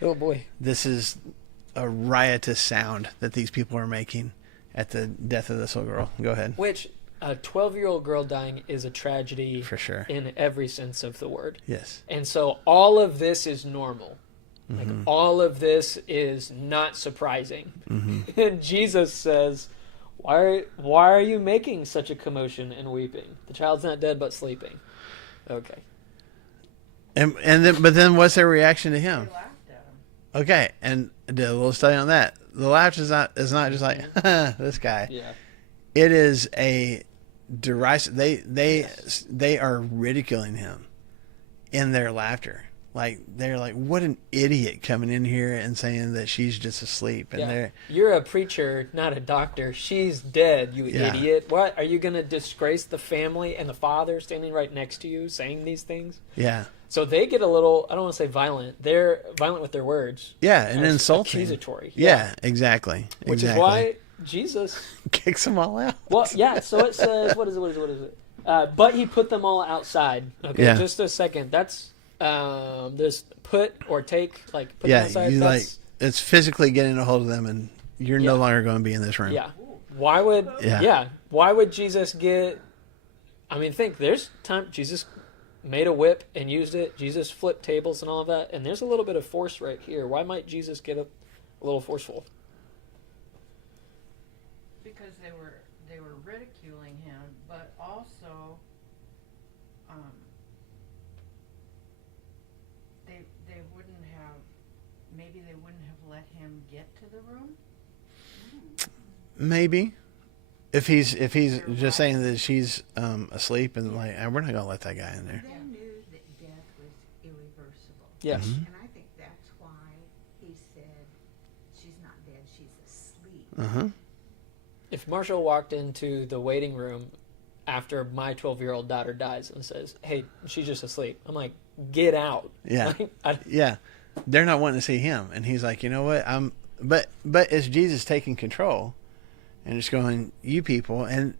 Oh boy. a riotous sound that these people are making at the death of this little girl. Go ahead. Which a 12-year-old girl dying is a tragedy For sure. in every sense of the word. Yes. And so all of this is normal. Like Mm-hmm. all of this is not surprising. Mm-hmm. And Jesus says, why are you making such a commotion and weeping? The child's not dead but sleeping. Okay. But then what's their reaction to They him? laughed at him. Okay, and did a little study on that. The laugh is not just like this guy. Yeah. It is a derisive. They are ridiculing him in their laughter. Like they're like, what an idiot coming in here and saying that she's just asleep. And Yeah. You're a preacher, not a doctor. She's dead, you Yeah. idiot. What? Are you going to disgrace the family and the father standing right next to you saying these things? yeah, So they get a little, I don't want to say violent. They're violent with their words. yeah, and As insulting. Accusatory. Yeah, exactly. Which exactly. is why Jesus, Kicks them all out. well, yeah, so it says, what is it? But he put them all outside. Okay, Yeah. just a second. That's, there's put or take, like put them Yeah, outside. you like That's, it's physically getting a hold of them, and you're Yeah. no longer going to be in this room. yeah. Why would, Yeah. why would Jesus get, I mean, think, there's time, Jesus made a whip and used it. Jesus flipped tables and all of that. And there's a little bit of force right here. Why might Jesus get a little forceful? Because they were ridiculing him, but also they wouldn't have, maybe they wouldn't have let him get to the room. Maybe. If he's just saying that she's asleep and like, we're not going to let that guy in there. They knew that death was irreversible. Yes. Mm-hmm. And I think that's why he said, she's not dead, she's asleep. Uh-huh. If Marshall walked into the waiting room after my 12-year-old daughter dies and says, hey, she's just asleep, I'm like, get out. Yeah. Like, Yeah. They're not wanting to see him. And he's like, you know what? But it's Jesus taking control and just going, you people. And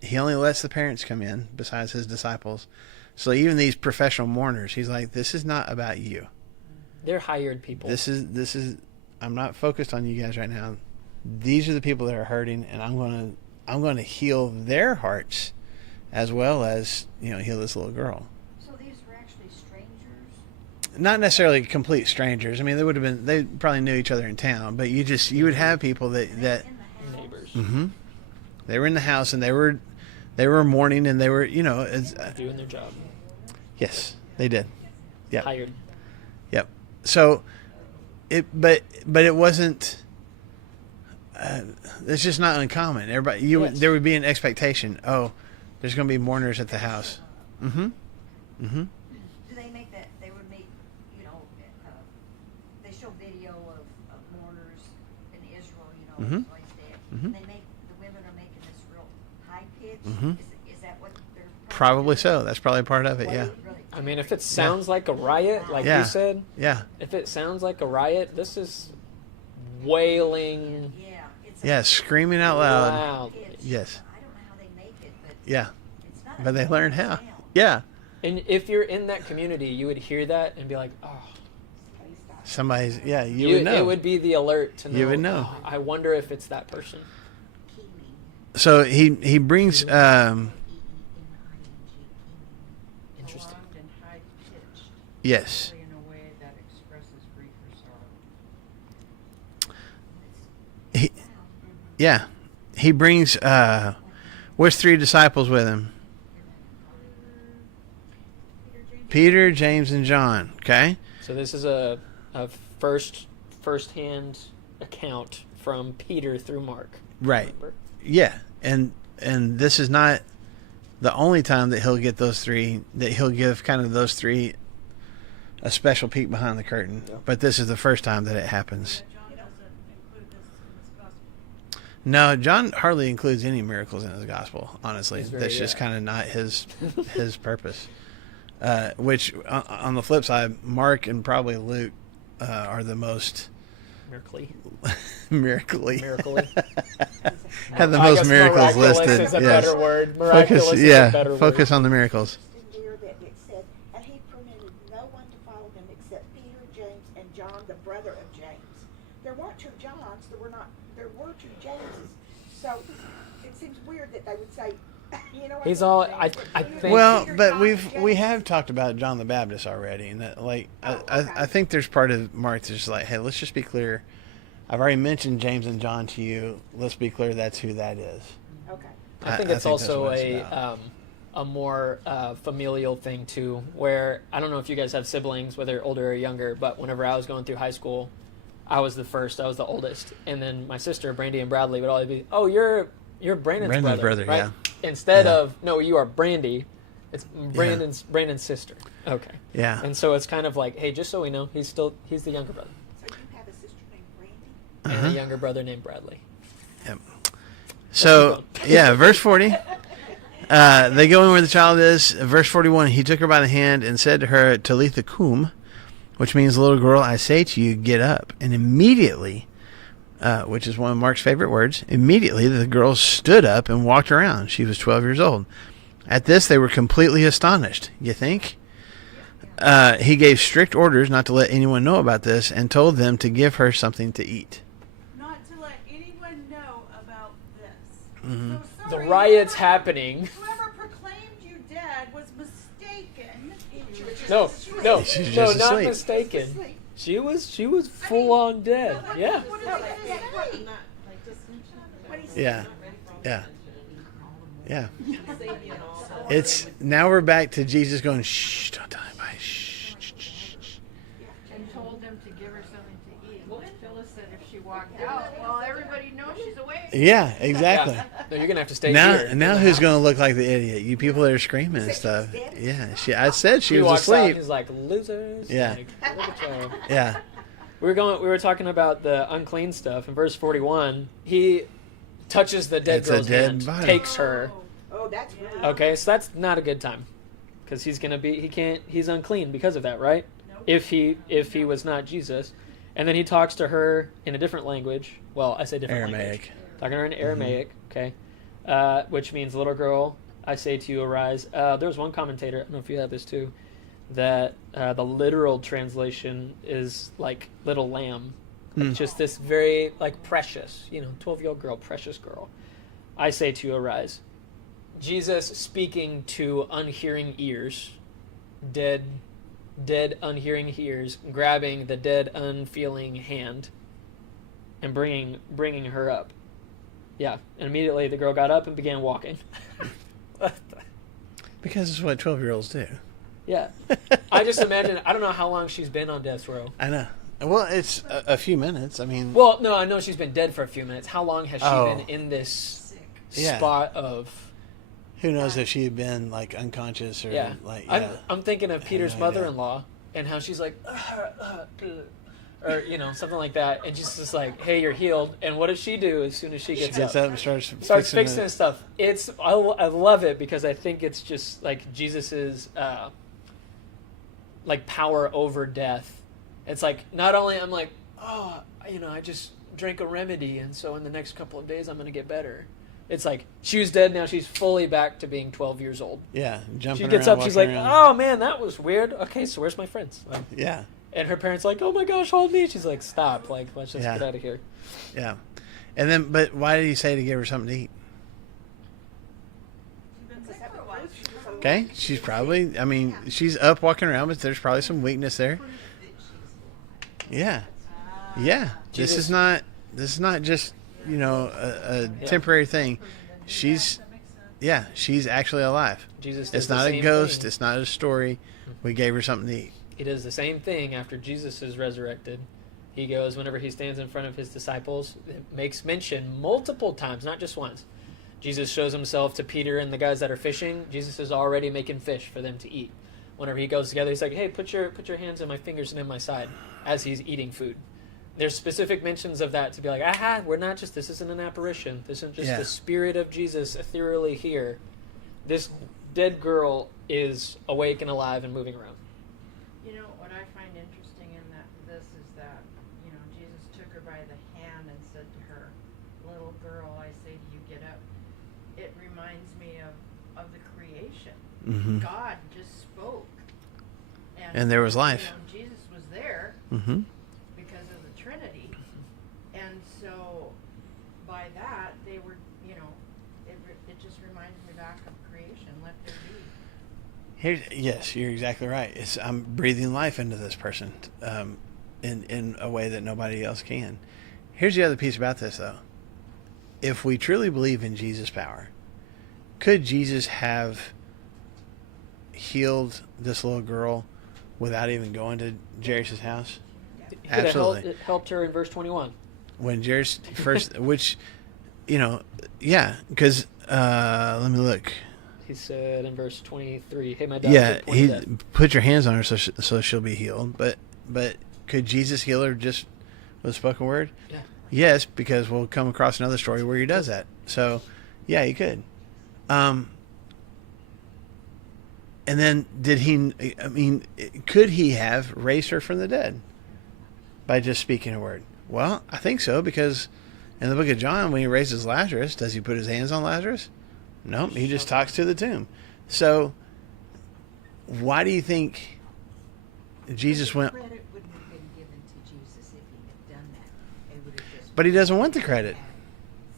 he only lets the parents come in besides his disciples. So even these professional mourners, he's like, this is not about you. they're hired people. This is, I'm not focused on you guys right now. These are the people that are hurting, and I'm going to heal their hearts as well as, heal this little girl. So these were actually strangers? Not necessarily complete strangers. I mean, they probably knew each other in town, but you would have people that In the house? Neighbors. mm-hmm. They were in the house and they were mourning and they were, it's, Doing their job. yes, they did. Yep. Hired. Yep. So but it wasn't, it's just not uncommon. Everybody, Yes. there would be an expectation. Oh, there's going to be mourners at the house. Mm-hmm. Mm-hmm. Do they make that, they would make, they show video of mourners in Israel, Mhm. like that. Mhm. And the women are making this real high pitch. Mhm. Is that what they're Probably doing? so. That's probably part of it. Yeah. Really? I mean, if it sounds like a riot, like Yeah. you said, Yeah. if it sounds like a riot, this is wailing Yeah. It's Yeah. Screaming out loud. loud. pitch. Yes. I don't know how they make it, but Yeah. it's not. But they a learned how. sound. Yeah. And if you're in that community, you would hear that and be like, oh, Somebody's. Yeah. You would know. It would be the alert to know. You would know. "Oh, I wonder if it's that person. Keening. So he brings. Keening. Interesting. Prolonged and high pitched. Yes. In a way that expresses grief or sorrow. He, yeah. He brings. What's 3 disciples with him? Peter, James, and John. Okay. So this is a first-hand account from Peter through Mark. Right. Remember? Yeah. And this is not the only time that he'll get those three, that he'll give kind of those three a special peek behind the curtain. Yeah. But this is the first time that it happens. John doesn't include this in his gospel. No, John hardly includes any miracles in his gospel, honestly. He's very, That's just kind of not his purpose. Which, on the flip side, Mark and probably Luke are the most Miracly. have the I most guess miracles miraculous listed. is a Yes. better word. Miraculous Focus, is a yeah. better Focus word. on the miracles. In there that it said, and he permitted no one to follow him except Peter, James, and John, the brother of James. There weren't two Johns. There were two Jameses. So it seems weird that they would say, you know. What He's I'm all. saying? I Peter, think. Well, Peter, but John, we James. have talked about John the Baptist already, and that Okay. I think there's part of Mark that's just like, hey, let's just be clear. I've already mentioned James and John to you. Let's be clear. That's who that is. Okay. I think I it's think that's also what it's about. a more familial thing too, where I don't know if you guys have siblings, whether older or younger, but whenever I was going through high school, I was the first, I was the oldest, and then my sister Brandy and Bradley would always be, "Oh, you're Brandon's brother, right?" yeah. Instead Yeah. of, "No, you are Brandy," it's Brandon's sister. Okay. Yeah. And so it's kind of like, hey, just so we know, he's the younger brother, So you have a sister named Brandy? and Uh-huh. a younger brother named Bradley. Yep. So, yeah, verse 40. They go in where the child is. Verse 41, he took her by the hand and said to her, Talitha cum, which means, little girl, I say to you, get up. And immediately, which is one of Mark's favorite words, immediately the girl stood up and walked around. She was 12 years old. At this, they were completely astonished. You think? He gave strict orders not to let anyone know about this and told them to give her something to eat. Not to let anyone know about this. Mhm. So The sorry, riot's whoever- happening. Whoever proclaimed you dead was mistaken. No, no, She's no, just not asleep. mistaken. She was full on dead. Yeah. What No, is like, it yeah, gonna What, say? not, like, just What he said. Yeah. not ready for all Yeah. the Yeah. attention. Safety and all. It's now we're back to Jesus going, shh, don't tell anybody. Shh, shh, shh, shh. And told them to give her something to eat. Well, Phyllis said if she walked out, well, everybody knows she's awake. Yeah, exactly. Yeah. No, you're gonna have to stay Now, here. now who's going to look like the idiot? You people that are screaming and stuff. Yeah, I said she He was walks out. asleep. He's like, losers. Yeah. Like, look at y'all. Yeah, We were talking about the unclean stuff in verse 41. He touches the dead It's a girl's dead hand, body. takes her. Oh, that's weird. Okay, so that's not a good time, because he's unclean because of that, right? If he was not Jesus, and then he talks to her in a different language. Well, I say different language. Aramaic. Talking to her in Aramaic, okay, which means, little girl, I say to you, arise. There's one commentator, I don't know if you have this too, that the literal translation is like little lamb. Hmm. Just this very, like, precious, 12-year-old girl, precious girl. I say to you, arise. Jesus speaking to unhearing ears, dead unhearing ears, grabbing the dead unfeeling hand and bringing her up. Yeah, and immediately the girl got up and began walking. Because it's what 12-year-olds do. Yeah. I just imagine, I don't know how long she's been on death row. I know. Well, it's a few minutes. I mean, Well, no, I know she's been dead for a few minutes. How long has she Oh. been in this Yeah. spot of... who knows if she had been like unconscious or Yeah. like, I'm thinking of Peter's no idea. mother-in-law and how she's like, or something like that, and she's just like, "Hey, you're healed." And what does she do as soon as she gets gets up? up and starts Fixing it. stuff. I love it because I think it's just like Jesus's like power over death. It's like not only I'm like, oh, I just drank a remedy, and so in the next couple of days I'm gonna get better. It's like she was dead, now she's fully back to being 12 years old. Yeah, jumping She gets around, up, she's like, walking around. "Oh man, that was weird. Okay, so where's my friends?" Like, Yeah, and her parents are like, "Oh my gosh, hold me." She's like, "Stop! Like, let's just Yeah. get out of here." yeah. And then, but why did he say to give her something to eat? She's been sick for a while. Okay, she's probably, I mean, she's up walking around, but there's probably some weakness there. Yeah, yeah. This Jesus- is not just, a Yeah. temporary thing. She's, yeah, she's actually alive. Jesus does It's the not a same ghost. thing. It's not a story. We gave her something to eat. He does the same thing after Jesus is resurrected. He goes, whenever he stands in front of his disciples, it makes mention multiple times, not just once, Jesus shows himself to Peter and the guys that are fishing. Jesus is already making fish for them to eat. Whenever he goes together, he's like, hey, put your hands in my fingers and in my side as he's eating food. There's specific mentions of that to be like, aha, we're not just, this isn't an apparition. This isn't just the spirit of Jesus ethereally here. This dead girl is awake and alive and moving around. You know, what I find interesting in this is that, you know, Jesus took her by the hand and said to her, little girl, I say to you, get up. It reminds me of the creation. Mm-hmm. God just spoke. And there was life. You know, Jesus was there Mm-hmm. because of the Trinity. And so by that, they were, you know, it just reminds me back of creation. Let there be. Yes, you're exactly right. I'm breathing life into this person in a way that nobody else can. Here's the other piece about this, though. If we truly believe in Jesus' power, could Jesus have healed this little girl without even going to Jairus' house? He could Absolutely. have helped her in verse 21. When Jairus first, which, you know, yeah, because let me look. He said in verse 23, hey, my daughter, Yeah, he he put your hands on her so she'll be healed. But could Jesus heal her just with a spoken word? Yeah. Yes, because we'll come across another story where he does that. So, yeah, he could. And then could he have raised her from the dead by just speaking a word? Well, I think so, because in the book of John, when he raises Lazarus, does he put his hands on Lazarus? No, he just talks to the tomb. So, why do you think Jesus went? Credit wouldn't have been given to Jesus if he had done that. It would have just But he doesn't want the credit.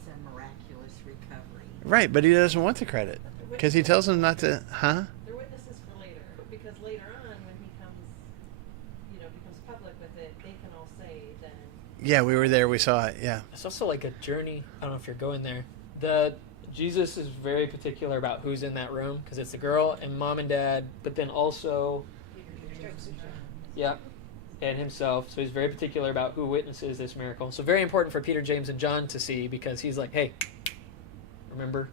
some miraculous recovery. Right, but he doesn't want the credit because he tells him not to. Huh? They're witnesses for later, because later on, when he becomes public with it, they can all say then. Yeah, we were there. We saw it. Yeah. It's also like a journey. I don't know if you're going there. Jesus is very particular about who's in that room because it's the girl and mom and dad, but then also, yeah, and himself. So he's very particular about who witnesses this miracle. So very important for Peter, James, and John to see because he's like, hey, remember,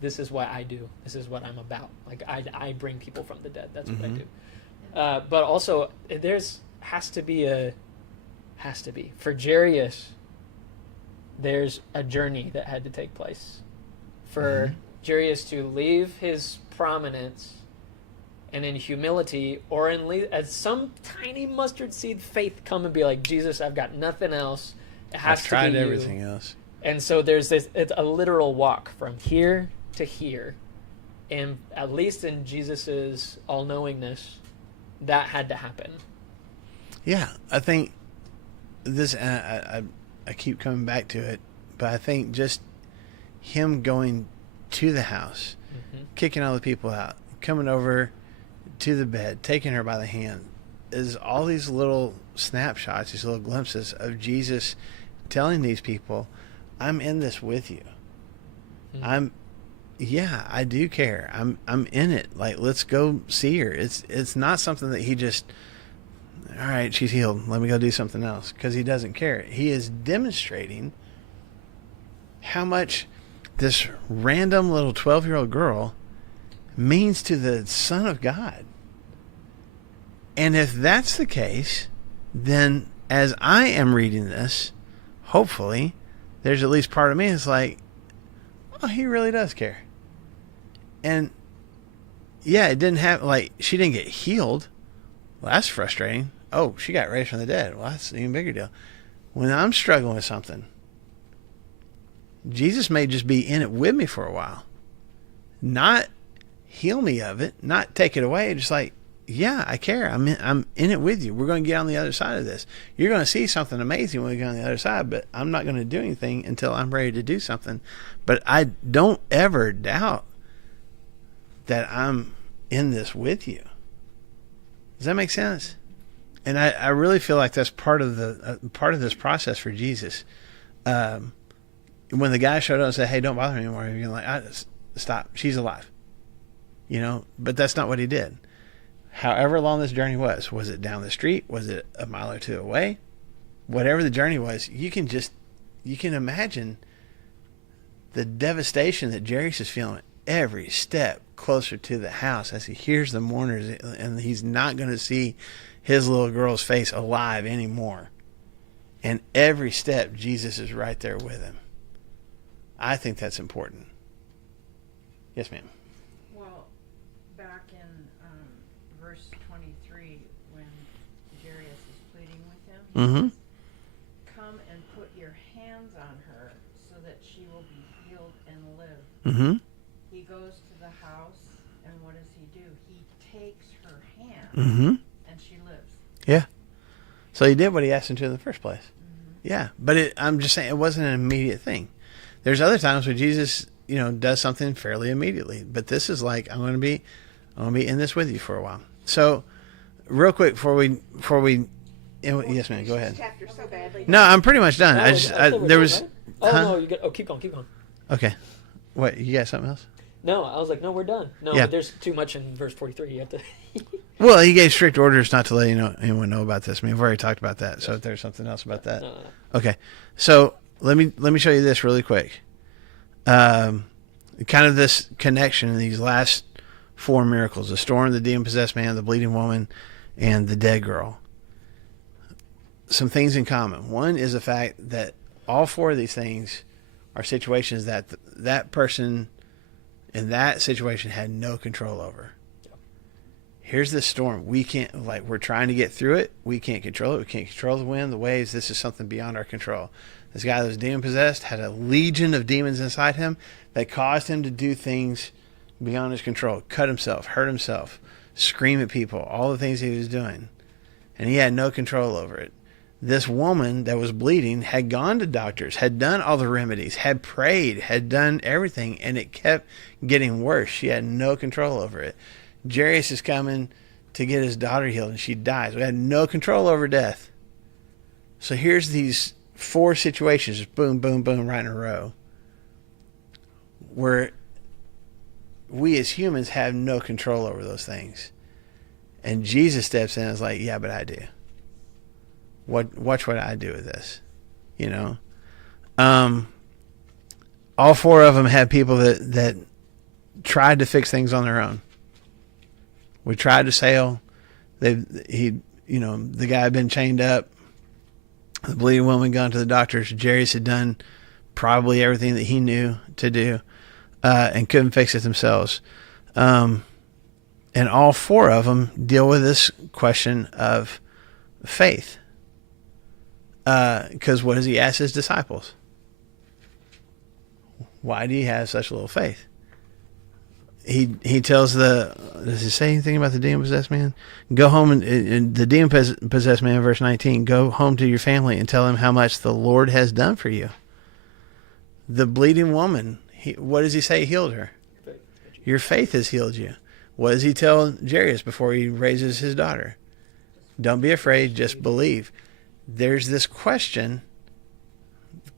this is what I do. This is what I'm about. Like I bring people from the dead. That's what I do. But also has to be for Jairus. There's a journey that had to take place for Jairus to leave his prominence and in humility or as some tiny mustard seed faith come and be like, Jesus, I've got nothing else. It has I've to tried be everything you. else. And so it's a literal walk from here to here. And at least in Jesus's all-knowingness, that had to happen. Yeah, I think this. I keep coming back to it, but I think just him going to the house, kicking all the people out, coming over to the bed, taking her by the hand, is all these little snapshots, these little glimpses of Jesus telling these people, I'm in this with you. I do care. I'm in it. Like, let's go see her. It's not something that he just, all right, she's healed, let me go do something else, because he doesn't care. He is demonstrating how much this random little 12-year-old girl means to the Son of God. And if that's the case, then as I am reading this, hopefully, there's at least part of me that's like, oh, he really does care. And yeah, it didn't have, like, she didn't get healed. Well, that's frustrating. Oh, she got raised from the dead. Well, that's an even bigger deal. When I'm struggling with something, Jesus may just be in it with me for a while. Not heal me of it, not take it away. Just like, yeah, I care. I'm in it with you. We're going to get on the other side of this. You're going to see something amazing when we get on the other side, but I'm not going to do anything until I'm ready to do something. But I don't ever doubt that I'm in this with you. Does that make sense? And I really feel like that's part of this process for Jesus. When the guy showed up and said, "Hey, don't bother me anymore," you're like, "Stop. She's alive." But that's not what he did. However long this journey was it down the street? Was it a mile or two away? Whatever the journey was, you can imagine the devastation that Jairus is feeling every step closer to the house as he hears the mourners, and he's not going to see his little girl's face alive anymore. And every step, Jesus is right there with him. I think that's important. Yes, ma'am. Well, back in verse 23, when Jairus is pleading with him, Mm-hmm. come and put your hands on her so that she will be healed and live. Mm-hmm. He goes to the house, and what does he do? He takes her hand, Mm-hmm. and she lives. Yeah. So he did what he asked him to in the first place. Yeah, but I'm just saying it wasn't an immediate thing. There's other times where Jesus, does something fairly immediately, but this is like I'm going to be in this with you for a while. So, real quick before we, yes, ma'am, go ahead. Chapter so badly. No, I'm pretty much done. No, I just I thought we're there done, was. right? Oh Huh? no, you got. Oh, keep going. Okay, what you got something else? No, I was like, no, we're done. No, Yeah. but there's too much in verse 43. You have to. Well, he gave strict orders not to let anyone know about this. I mean, we've already talked about that. So if there's something else about that, No. okay. So let me show you this really quick. Kind of this connection in these last 4 miracles: the storm, the demon-possessed man, the bleeding woman, and the dead girl. Some things in common. One is the fact that all 4 of these things are situations that that person in that situation had no control over. Here's this storm. We can't, we're trying to get through it. We can't control it. We can't control the wind, the waves. This is something beyond our control. This guy that was demon-possessed had a legion of demons inside him that caused him to do things beyond his control. Cut himself, hurt himself, scream at people, all the things he was doing. And he had no control over it. This woman that was bleeding had gone to doctors, had done all the remedies, had prayed, had done everything, and it kept getting worse. She had no control over it. Jairus is coming to get his daughter healed, and she dies. We had no control over death. So here's these 4 situations, just boom, boom, boom, right in a row, where we as humans have no control over those things. And Jesus steps in and is like, yeah, but I do. Watch what I do with this. All 4 of them had people that tried to fix things on their own. We tried to sail. The guy had been chained up. The bleeding woman gone to the doctors. Jairus had done probably everything that he knew to do, and couldn't fix it themselves. And all 4 of them deal with this question of faith. Because what does he ask his disciples? Why do you have such little faith? He tells does he say anything about the demon-possessed man? Go home and the demon-possessed man, verse 19, go home to your family and tell them how much the Lord has done for you. The bleeding woman, what does he say healed her? Your faith has healed you. What does he tell Jairus before he raises his daughter? Don't be afraid, just believe. There's this question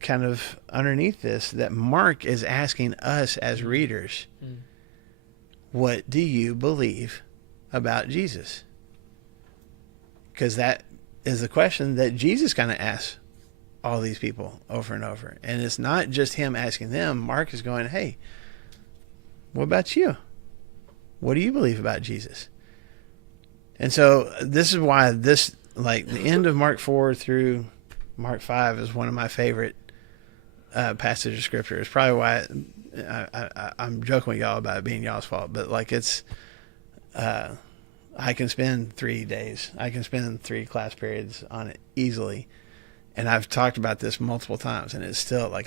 kind of underneath this that Mark is asking us as readers. What do you believe about Jesus? Because that is the question that Jesus kind of asks all these people over and over. And it's not just him asking them. Mark is going, hey, what about you? What do you believe about Jesus? And so this is why the end of Mark 4 through Mark 5 is one of my favorite passages of scripture. It's probably why I'm joking with y'all about it being y'all's fault, but it's I can spend 3 days. I can spend 3 class periods on it easily. And I've talked about this multiple times, and it's still I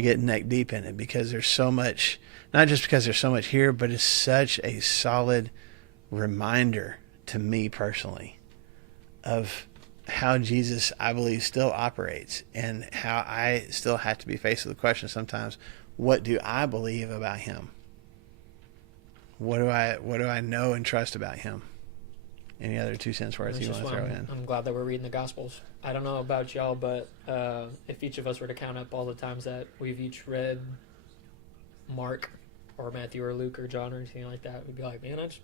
get neck deep in it because there's so much, not just because there's so much here, but it's such a solid reminder to me personally of how Jesus, I believe, still operates, and how I still have to be faced with the question sometimes, what do I believe about him? What do I know and trust about him? Any other 2 cents worth you want to throw in? I'm glad that we're reading the Gospels. I don't know about y'all, but if each of us were to count up all the times that we've each read Mark or Matthew or Luke or John or anything like that, we'd be like, man, these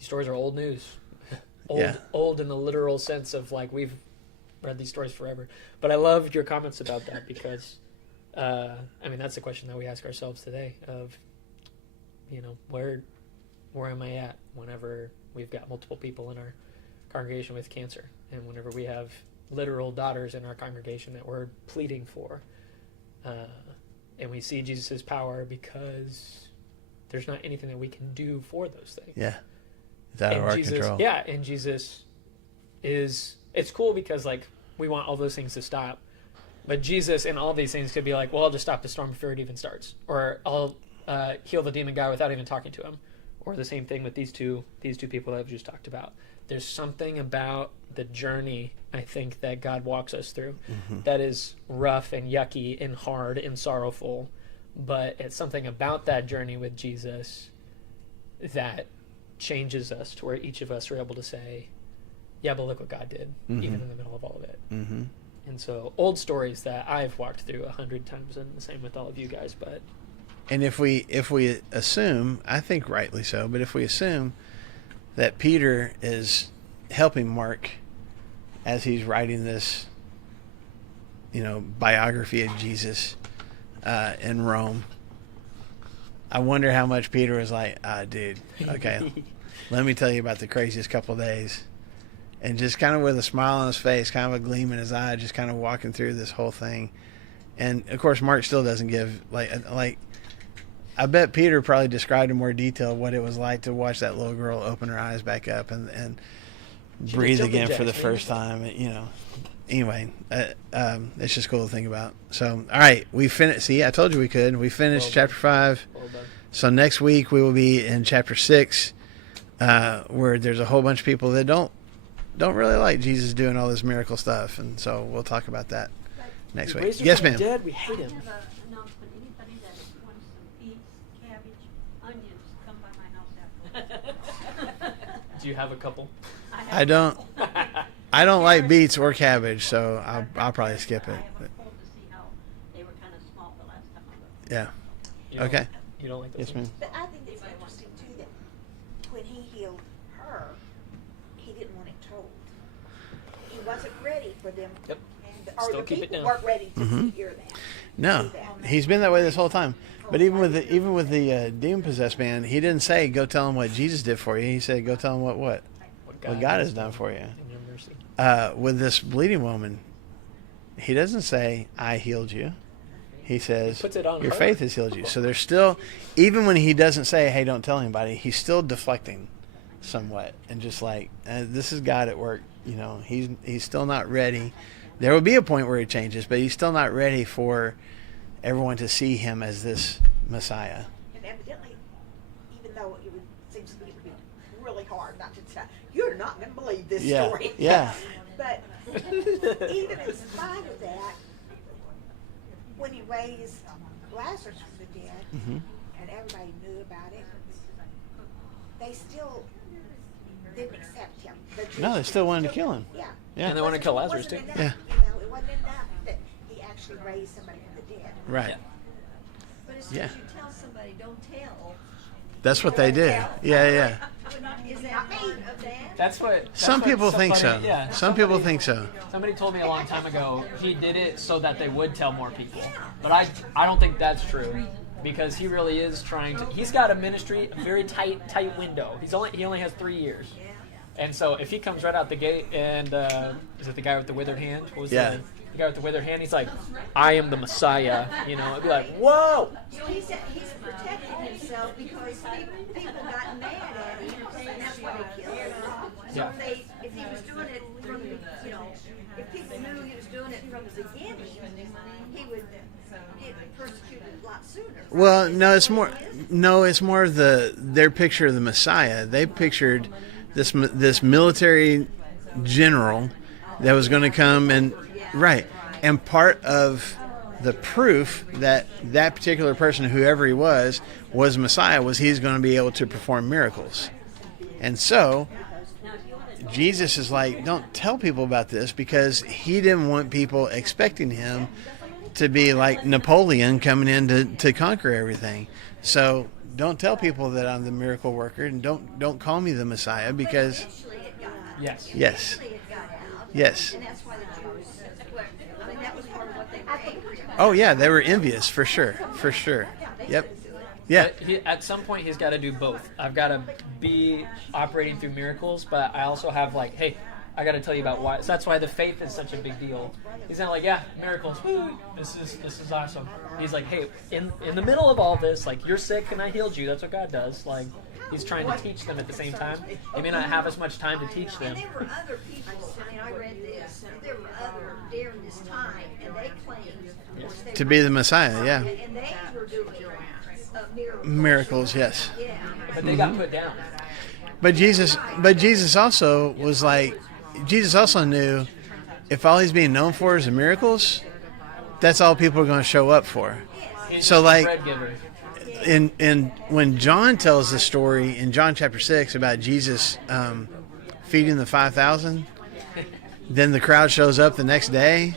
stories are old news. Old in the literal sense of we've read these stories forever. But I love your comments about that because I mean, that's the question that we ask ourselves today of, where am I at whenever we've got multiple people in our congregation with cancer, and whenever we have literal daughters in our congregation that we're pleading for, and we see Jesus' power because there's not anything that we can do for those things. Yeah. It's out of our control. Yeah, and Jesus it's cool because, like, we want all those things to stop. But Jesus in all these things could be like, well, I'll just stop the storm before it even starts. Or I'll heal the demon guy without even talking to him. Or the same thing with these two people that I've just talked about. There's something about the journey, I think, that God walks us through that is rough and yucky and hard and sorrowful. But it's something about that journey with Jesus that changes us to where each of us are able to say, yeah, but look what God did, even in the middle of all of it. Mm-hmm. And so old stories that I've walked through 100 times, and the same with all of you guys. But And if we assume, I think rightly so, but if we assume that Peter is helping Mark as he's writing this, biography of Jesus in Rome, I wonder how much Peter was like, dude, okay, let me tell you about the craziest couple of days. And just kind of with a smile on his face, kind of a gleam in his eye, just kind of walking through this whole thing. And, of course, Mark still doesn't give, like I bet Peter probably described in more detail what it was like to watch that little girl open her eyes back up and breathe again for the first time. Anyway, it's just cool to think about. So, all right, we finished. See, I told you we could. We finished chapter 5. well done. So next week we will be in chapter 6, where there's a whole bunch of people that don't really like Jesus doing all this miracle stuff, and so we'll talk about that next week. Raised him Yes, from the ma'am. dead, we hate I him. have an announcement. Anybody that wants some beets, cabbage, onions, come by my house after. Do you have a couple? I don't like beets or cabbage, so I'll probably skip it. I have But, a phone to see how they were kind of small the last time I looked. yeah. You don't- Okay. You don't like those Yes, ma'am. But I think it's interesting too that when he healed her, he didn't want it told. He wasn't ready for them. Yep. Or Still the keep it people down. weren't ready to Mhm. hear that. No, See that. he's been that way this whole time. But even with the demon possessed man, he didn't say go tell him what Jesus did for you. He said go tell him what God has done for you. In your mercy. With this bleeding woman, he doesn't say I healed you. He says He puts it on your her. faith has healed you. So there's still, even when he doesn't say hey, don't tell anybody, he's still deflecting somewhat and just like this is God at work. He's still not ready. There will be a point where he changes, but he's still not ready for everyone to see him as this Messiah. And evidently, even though it seems to me to be really hard not to tell, you're not going to believe this Yeah, story. yeah. But even in spite of that, when he raised Lazarus from the dead, Mhm. and everybody knew about it, they still didn't accept him. No, they still wanted to kill him. Yeah. Yeah. And they wanted to kill Lazarus, It wasn't too. enough, Yeah. it wasn't enough that he actually raised somebody from the dead. Right. Yeah. But as soon Yeah. as you tell somebody, don't tell. That's what they do. Yeah. Is that part of that? That's what. Some what's people so think funny. so. Yeah. Some people think so. Somebody told me a long time ago he did it so that they would tell more people. But I don't think that's true because he really is trying to. He's got a ministry, a very tight window. He only has 3 years. And so if he comes right out the gate and is it the guy with the withered hand? What was Yeah. the guy with the withered hand? He's like, I am the Messiah. It'd be like, whoa. So he's protecting himself because people got mad at him, and that's why they killed him. So Yeah. if he was doing it from, if people knew he was doing it from the beginning, he would get persecuted a lot sooner. Well, no, it's more of their picture of the Messiah. They pictured this military general that was going to come and part of the proof that particular person, whoever he was Messiah, was he's going to be able to perform miracles. And so Jesus is like, don't tell people about this, because he didn't want people expecting him to be like Napoleon coming in to conquer everything. So don't tell people that I'm the miracle worker, and don't call me the Messiah, because Eventually it got out. Yes. yes, Eventually it got out. yes, And that's why the Jews, that was part of what they were angry about. Oh yeah, they were envious for sure, for sure. Yep. Yeah. But at some point, he's got to do both. I've got to be operating through miracles, but I also have like, hey, I got to tell you about why. So that's why the faith is such a big deal. He's not like, yeah, miracles, woo, this is awesome. He's like, hey, in the middle of all this, like, you're sick and I healed you. That's what God does. Like, he's trying to teach them at the same time. They may not have as much time to teach them. And there were other people, I mean, I read this, there were other during this time, and they claimed, of course, they To were- be the Messiah, yeah. And they were doing miracles. Miracles, yes. Yeah. But they got put down. But Jesus also was like, Jesus also knew if all he's being known for is the miracles, that's all people are going to show up for. He's So just a like, bread giver. in when John tells the story in John chapter 6 about Jesus feeding the 5,000, then the crowd shows up the next day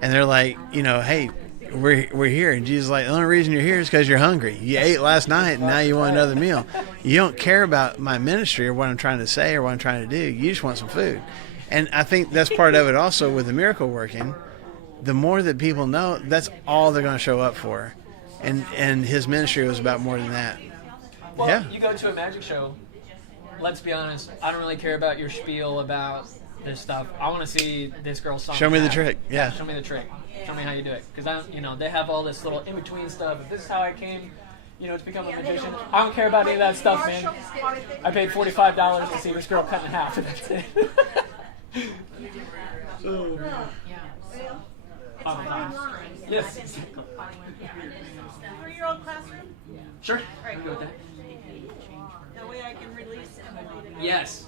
and they're like, hey, we're here. And Jesus is like, the only reason you're here is because you're hungry. You ate last night and now you want another meal. You don't care about my ministry or what I'm trying to say or what I'm trying to do. You just want some food. And I think that's part of it also with the miracle working. The more that people know, that's all they're going to show up for. And his ministry was about more than that. Well, Yeah. you go to a magic show, let's be honest, I don't really care about your spiel about this stuff. I want to see this girl's song. Show me the trick. Yeah. Show me the trick. Show me how you do it. Because they have all this little in-between stuff. If this is how I came, to become a magician, I don't care about any of that stuff, man. I paid $45 to see this girl cut in half, and that's it. Yes. 3-year-old classroom? Sure. I can go with that. That way I can release it. Yes.